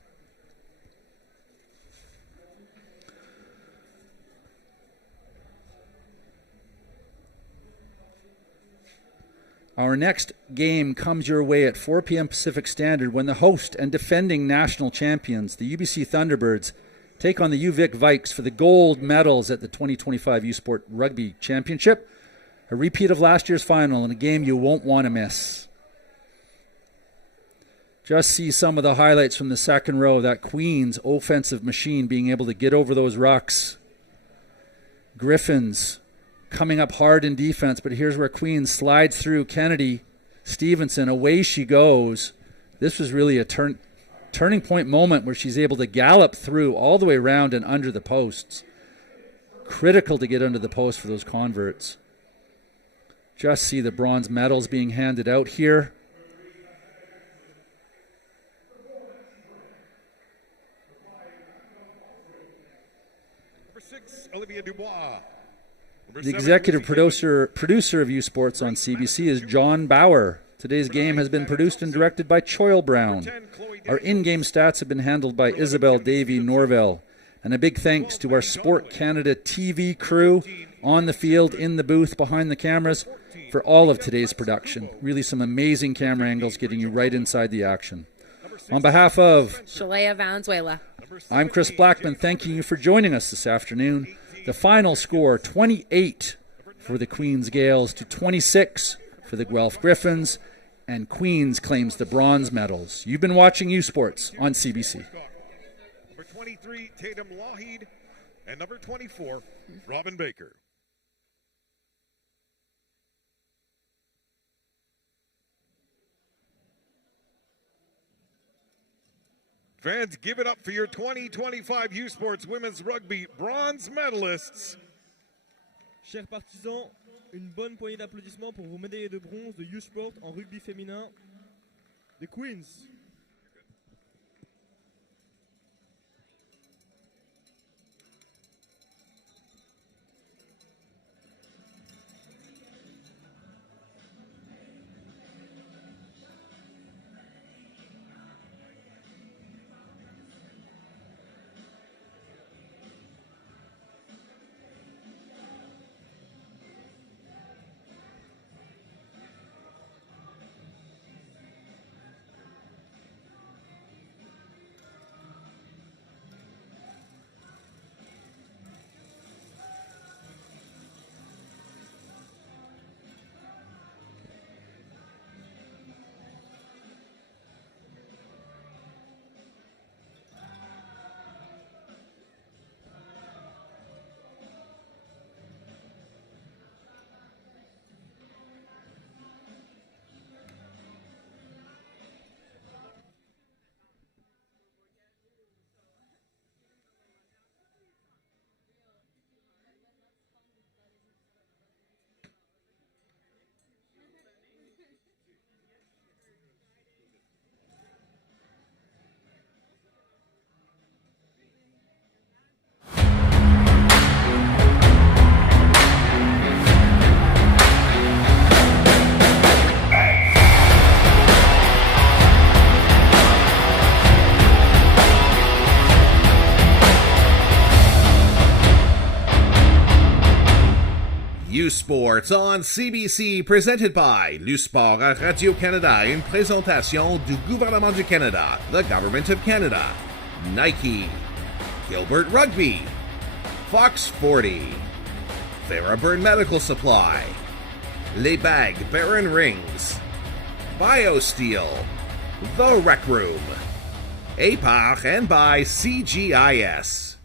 Our next game comes your way at 4 p.m. Pacific Standard when the host and defending national champions, the UBC Thunderbirds, take on the UVic Vikes for the gold medals at the 2025 U Sport Rugby Championship, a repeat of last year's final and a game you won't want to miss. Just see some of the highlights from the second row, that Queen's offensive machine being able to get over those rucks. Gryphons coming up hard in defense, but here's where Queens slides through Kennedy Stevenson. Away she goes. This was really a turning point moment where she's able to gallop through all the way around and under the posts. Critical to get under the post for those converts. Just see the bronze medals being handed out here. Number 6, Olivia Dubois. The executive producer of U Sports on CBC is John Bauer. Today's game has been produced and directed by Choyle Brown. Our in-game stats have been handled by Isabel Davy Norville. And a big thanks to our Sport Canada TV crew on the field, in the booth, behind the cameras for all of today's production. Really some amazing camera angles getting you right inside the action. On behalf of Shalea Valenzuela, I'm Chris Blackman, thanking you for joining us this afternoon. The final score, 28 for the Queens Gaels to 26 for the Guelph Gryphons, and Queens claims the bronze medals. You've been watching U Sports on CBC. Number 23, Tatum Lougheed, and number 24, Robin Baker. Fans, give it up for your 2025 U Sports Women's Rugby bronze medalists. Chers partisans, une bonne poignée d'applaudissements pour vos médaillés de bronze de U Sport en rugby féminin des Queens. U Sports on CBC, presented by Le Sport à Radio-Canada, une présentation du gouvernement du Canada, the Government of Canada, Nike, Gilbert Rugby, Fox 40, Thunderbird Medical Supply, Les Bagues Baron Rings, BioSteel, The Rec Room, APAC, and by CGIS.